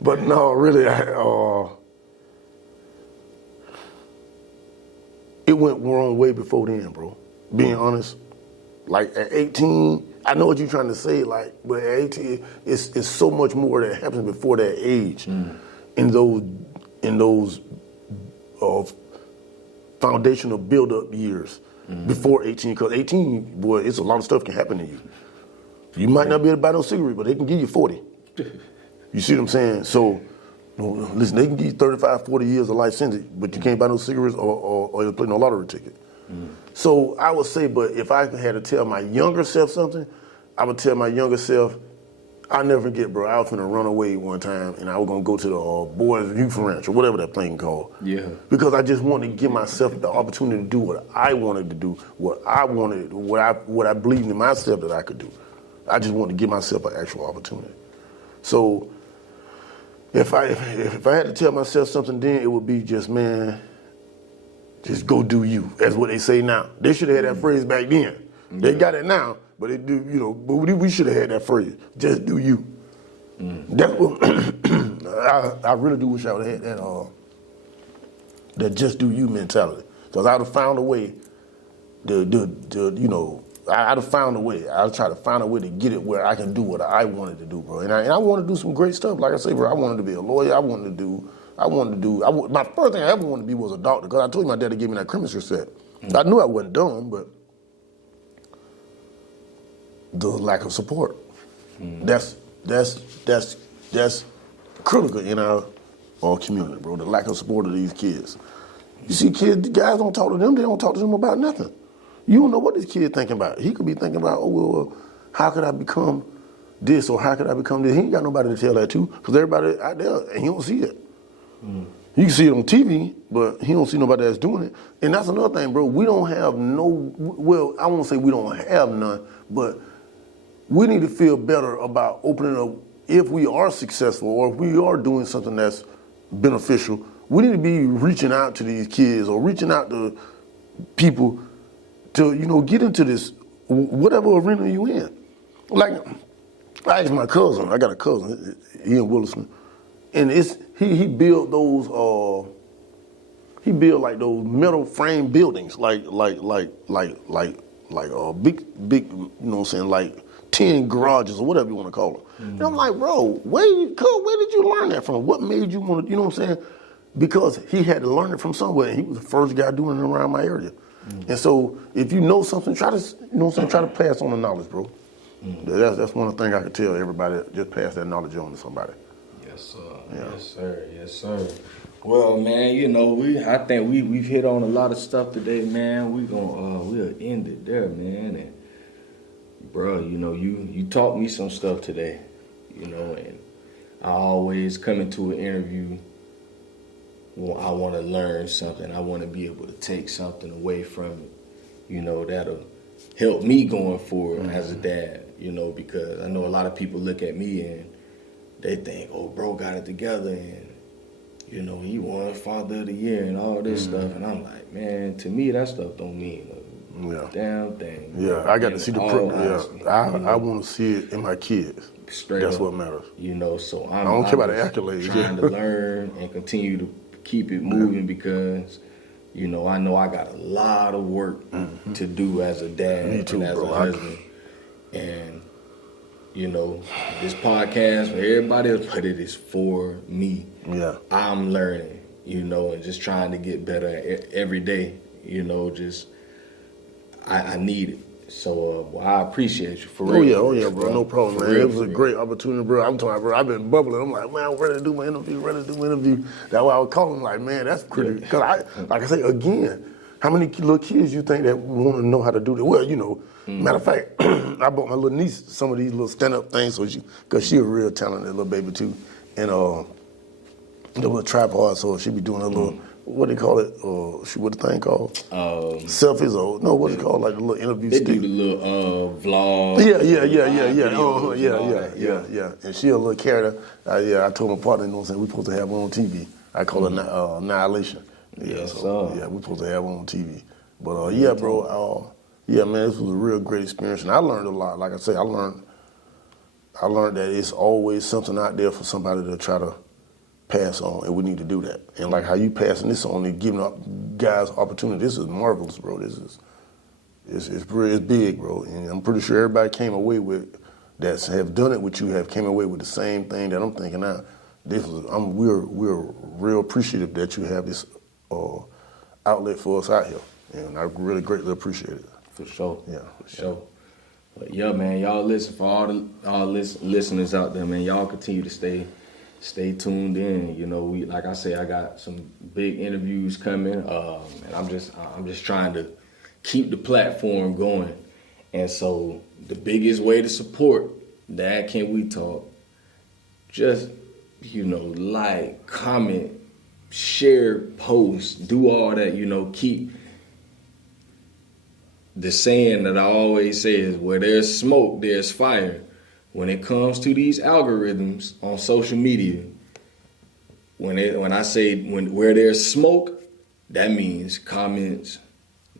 but no, really, it went wrong way before then, bro. Being honest, like at 18, I know what you're trying to say, like, but at 18, it's so much more that happens before that age, in those foundational build-up years before 18. Because 18, boy, it's a lot of stuff can happen to you. You might not be able to buy no cigarette, but they can give you 40. You see what I'm saying? So, listen, they can give you 35, 40 years of life sentence, but you can't buy no cigarettes or play no lottery ticket. So I would say, but if I had to tell my younger self something, I would tell my younger self, I'll never forget, bro, I was finna run away one time and I was gonna go to the boys' youth ranch or whatever that thing called. Yeah. Because I just wanted to give myself the opportunity to do what I wanted to do, what I believed in myself that I could do. I just wanted to give myself an actual opportunity. So if I had to tell myself something then, it would be just, man, just go do you. That's what they say now. They should have had that phrase back then. They got it now, but they do, but we should have had that phrase. Just do you. That's what I really do wish I would have had that just do you mentality. Because I'd have found a way I'd have found a way. I'd try to find a way to get it where I can do what I wanted to do, bro. And I want to do some great stuff. Like I say, bro, I wanted to be a lawyer. My first thing I ever wanted to be was a doctor, because I told you my daddy gave me that chemistry set. I knew I wasn't dumb, but the lack of support. That's critical in our community, bro. The lack of support of these kids. You see kids, the guys don't talk to them. They don't talk to them about nothing. You don't know what this kid thinking about. He could be thinking about, how could I become this or how could I become this? He ain't got nobody to tell that to, because everybody out there, and he don't see it. You can see it on TV, but he don't see nobody that's doing it. And that's another thing, bro. We don't have I won't say we don't have none, but we need to feel better about opening up. If we are successful or if we are doing something that's beneficial, we need to be reaching out to these kids or reaching out to people to, get into this, whatever arena you in. Like, I asked my cousin, I got a cousin, he in Williston, and he built those, like those metal frame buildings, like big, you know what I'm saying, like 10 garages or whatever you want to call them. And I'm like, bro, where did you learn that from? What made you want to, you know what I'm saying? Because he had to learn it from somewhere, and he was the first guy doing it around my area. And so if you know something, try to pass on the knowledge, bro. That's one of the things I could tell everybody, just pass that knowledge on to somebody. Yes, sir. Yeah. Yes, sir. Yes, sir. Well, man, I think we've hit on a lot of stuff today, man. We'll end it there, man. And bro, you taught me some stuff today, and I always come into an interview. I want to learn something. I want to be able to take something away from it, that'll help me going forward as a dad, because I know a lot of people look at me and they think, oh, bro got it together and, he won Father of the Year and all this stuff. And I'm like, man, to me, that stuff don't mean a damn thing. Yeah, I got to see the proof. I want to see it in my kids. That's what matters. So I don't care about the accolades. Trying to learn and continue to keep it moving because, I know I got a lot of work to do as a dad Me too, and as bro. a husband. And You know, this podcast for everybody else, but it is for me. Yeah. I'm learning, you know, and just trying to get better every day. You know, just I need it. So I appreciate you for real. Oh yeah, bro. No problem, man. It was a great opportunity, bro. I'm talking, bro. I've been bubbling. I'm like, man, I'm ready to do my interview. That's why I was calling. Like, man, that's pretty. Because like I say again, how many little kids you think that want to know how to do that? Well, you know, matter of fact, I bought my little niece some of these little stand-up things, so because she a real talented little baby too, and the little tripod, so she be doing a little. What do they call it? What the thing called? Selfies or no? What's it called? Like the little interview. They stick. do the little vlog. Yeah. And she a little character. I told my partner, you know what I'm saying, we supposed to have her on TV. I call her Annihilation. Yeah, yeah, we supposed to have her on TV. But yeah, bro. Yeah, man, this was a real great experience, and I learned a lot. Like I say, I learned that it's always something out there for somebody to try to pass on, and we need to do that. And like how you passing this on and giving up guys opportunity, this is marvelous, bro. It's big, bro. And I'm pretty sure everybody came away with that have done it with you came away with the same thing that I'm thinking now. We're real appreciative that you have this outlet for us out here, and I really greatly appreciate it. For sure. Yeah, for sure. But yeah, man, y'all listen for all listeners out there, man. Y'all continue to stay tuned in. You know, like I say, I got some big interviews coming, and I'm just trying to keep the platform going. And so the biggest way to support Dad Can We Talk, just, you know, like, comment, share, post, do all that, you know, keep the saying that I always say is where there's smoke, there's fire. When it comes to these algorithms on social media, when I say where there's smoke, that means comments,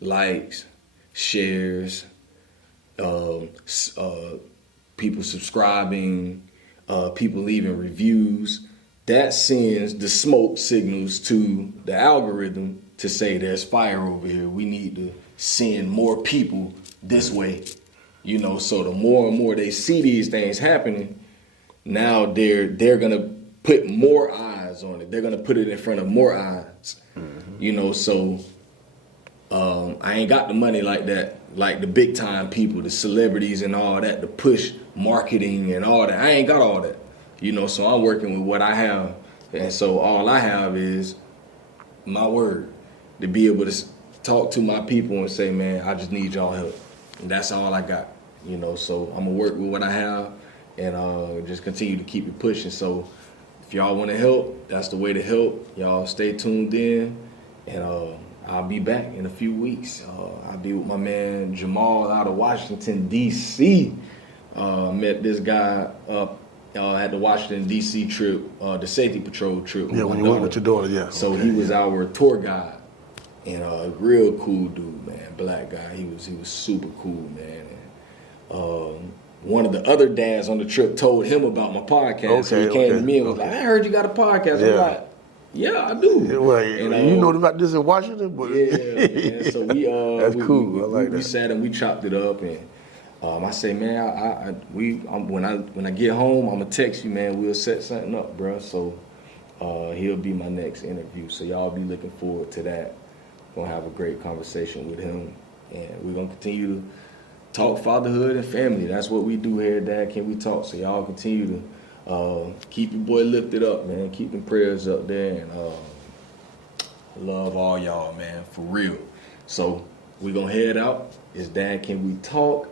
likes, shares, people subscribing, people leaving reviews. That sends the smoke signals to the algorithm to say there's fire over here. We need to send more people this way. You know, so the more and more they see these things happening, now they're gonna put more eyes on it. They're gonna put it in front of more eyes. Mm-hmm. You know, so I ain't got the money like that, like the big time people, the celebrities and all that, to push marketing and all that. I ain't got all that. You know, so I'm working with what I have. And so all I have is my word to be able to talk to my people and say, man, I just need y'all help. And that's all I got. You know, so I'm gonna work with what I have and just continue to keep it pushing. So if y'all want to help, that's the way to help. Y'all stay tuned in, and I'll be back in a few weeks. I'll be with my man Jamal out of Washington, D.C. Met this guy up at the Washington, D.C. trip, the safety patrol trip. Yeah, when you went with your daughter, yeah. So he was our tour guide, and a real cool dude, man, black guy. He was super cool, man. One of the other dads on the trip told him about my podcast. So he came to me and was like, I heard you got a podcast. I'm like, yeah, I do. Yeah, well, and, you know about this in Washington? But yeah, man. So that's cool. I like that. We sat and we chopped it up, and I say, man, when I get home, I'm gonna text you, man. We'll set something up, bro. So he'll be my next interview. So y'all be looking forward to that. Gonna have a great conversation with him, and we're gonna continue to talk fatherhood and family. That's what we do here at Dad Can We Talk. So y'all continue to keep your boy lifted up, man. Keep them prayers up there, and love all y'all, man, for real. So we gonna head out. It's Dad Can We Talk,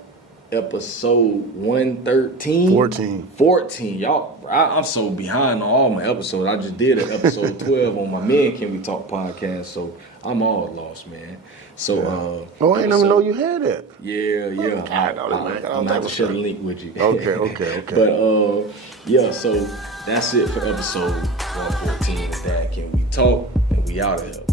episode 113. 14. Y'all, I'm so behind on all my episodes. I just did an episode 12 on my Men Can We Talk podcast, so I'm all lost, man. So, I didn't even know you had that. Yeah. I'm gonna have to share the link with you. Okay. But yeah, so that's it for episode 114 of Dad Can We Talk, and we out of here.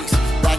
weeks.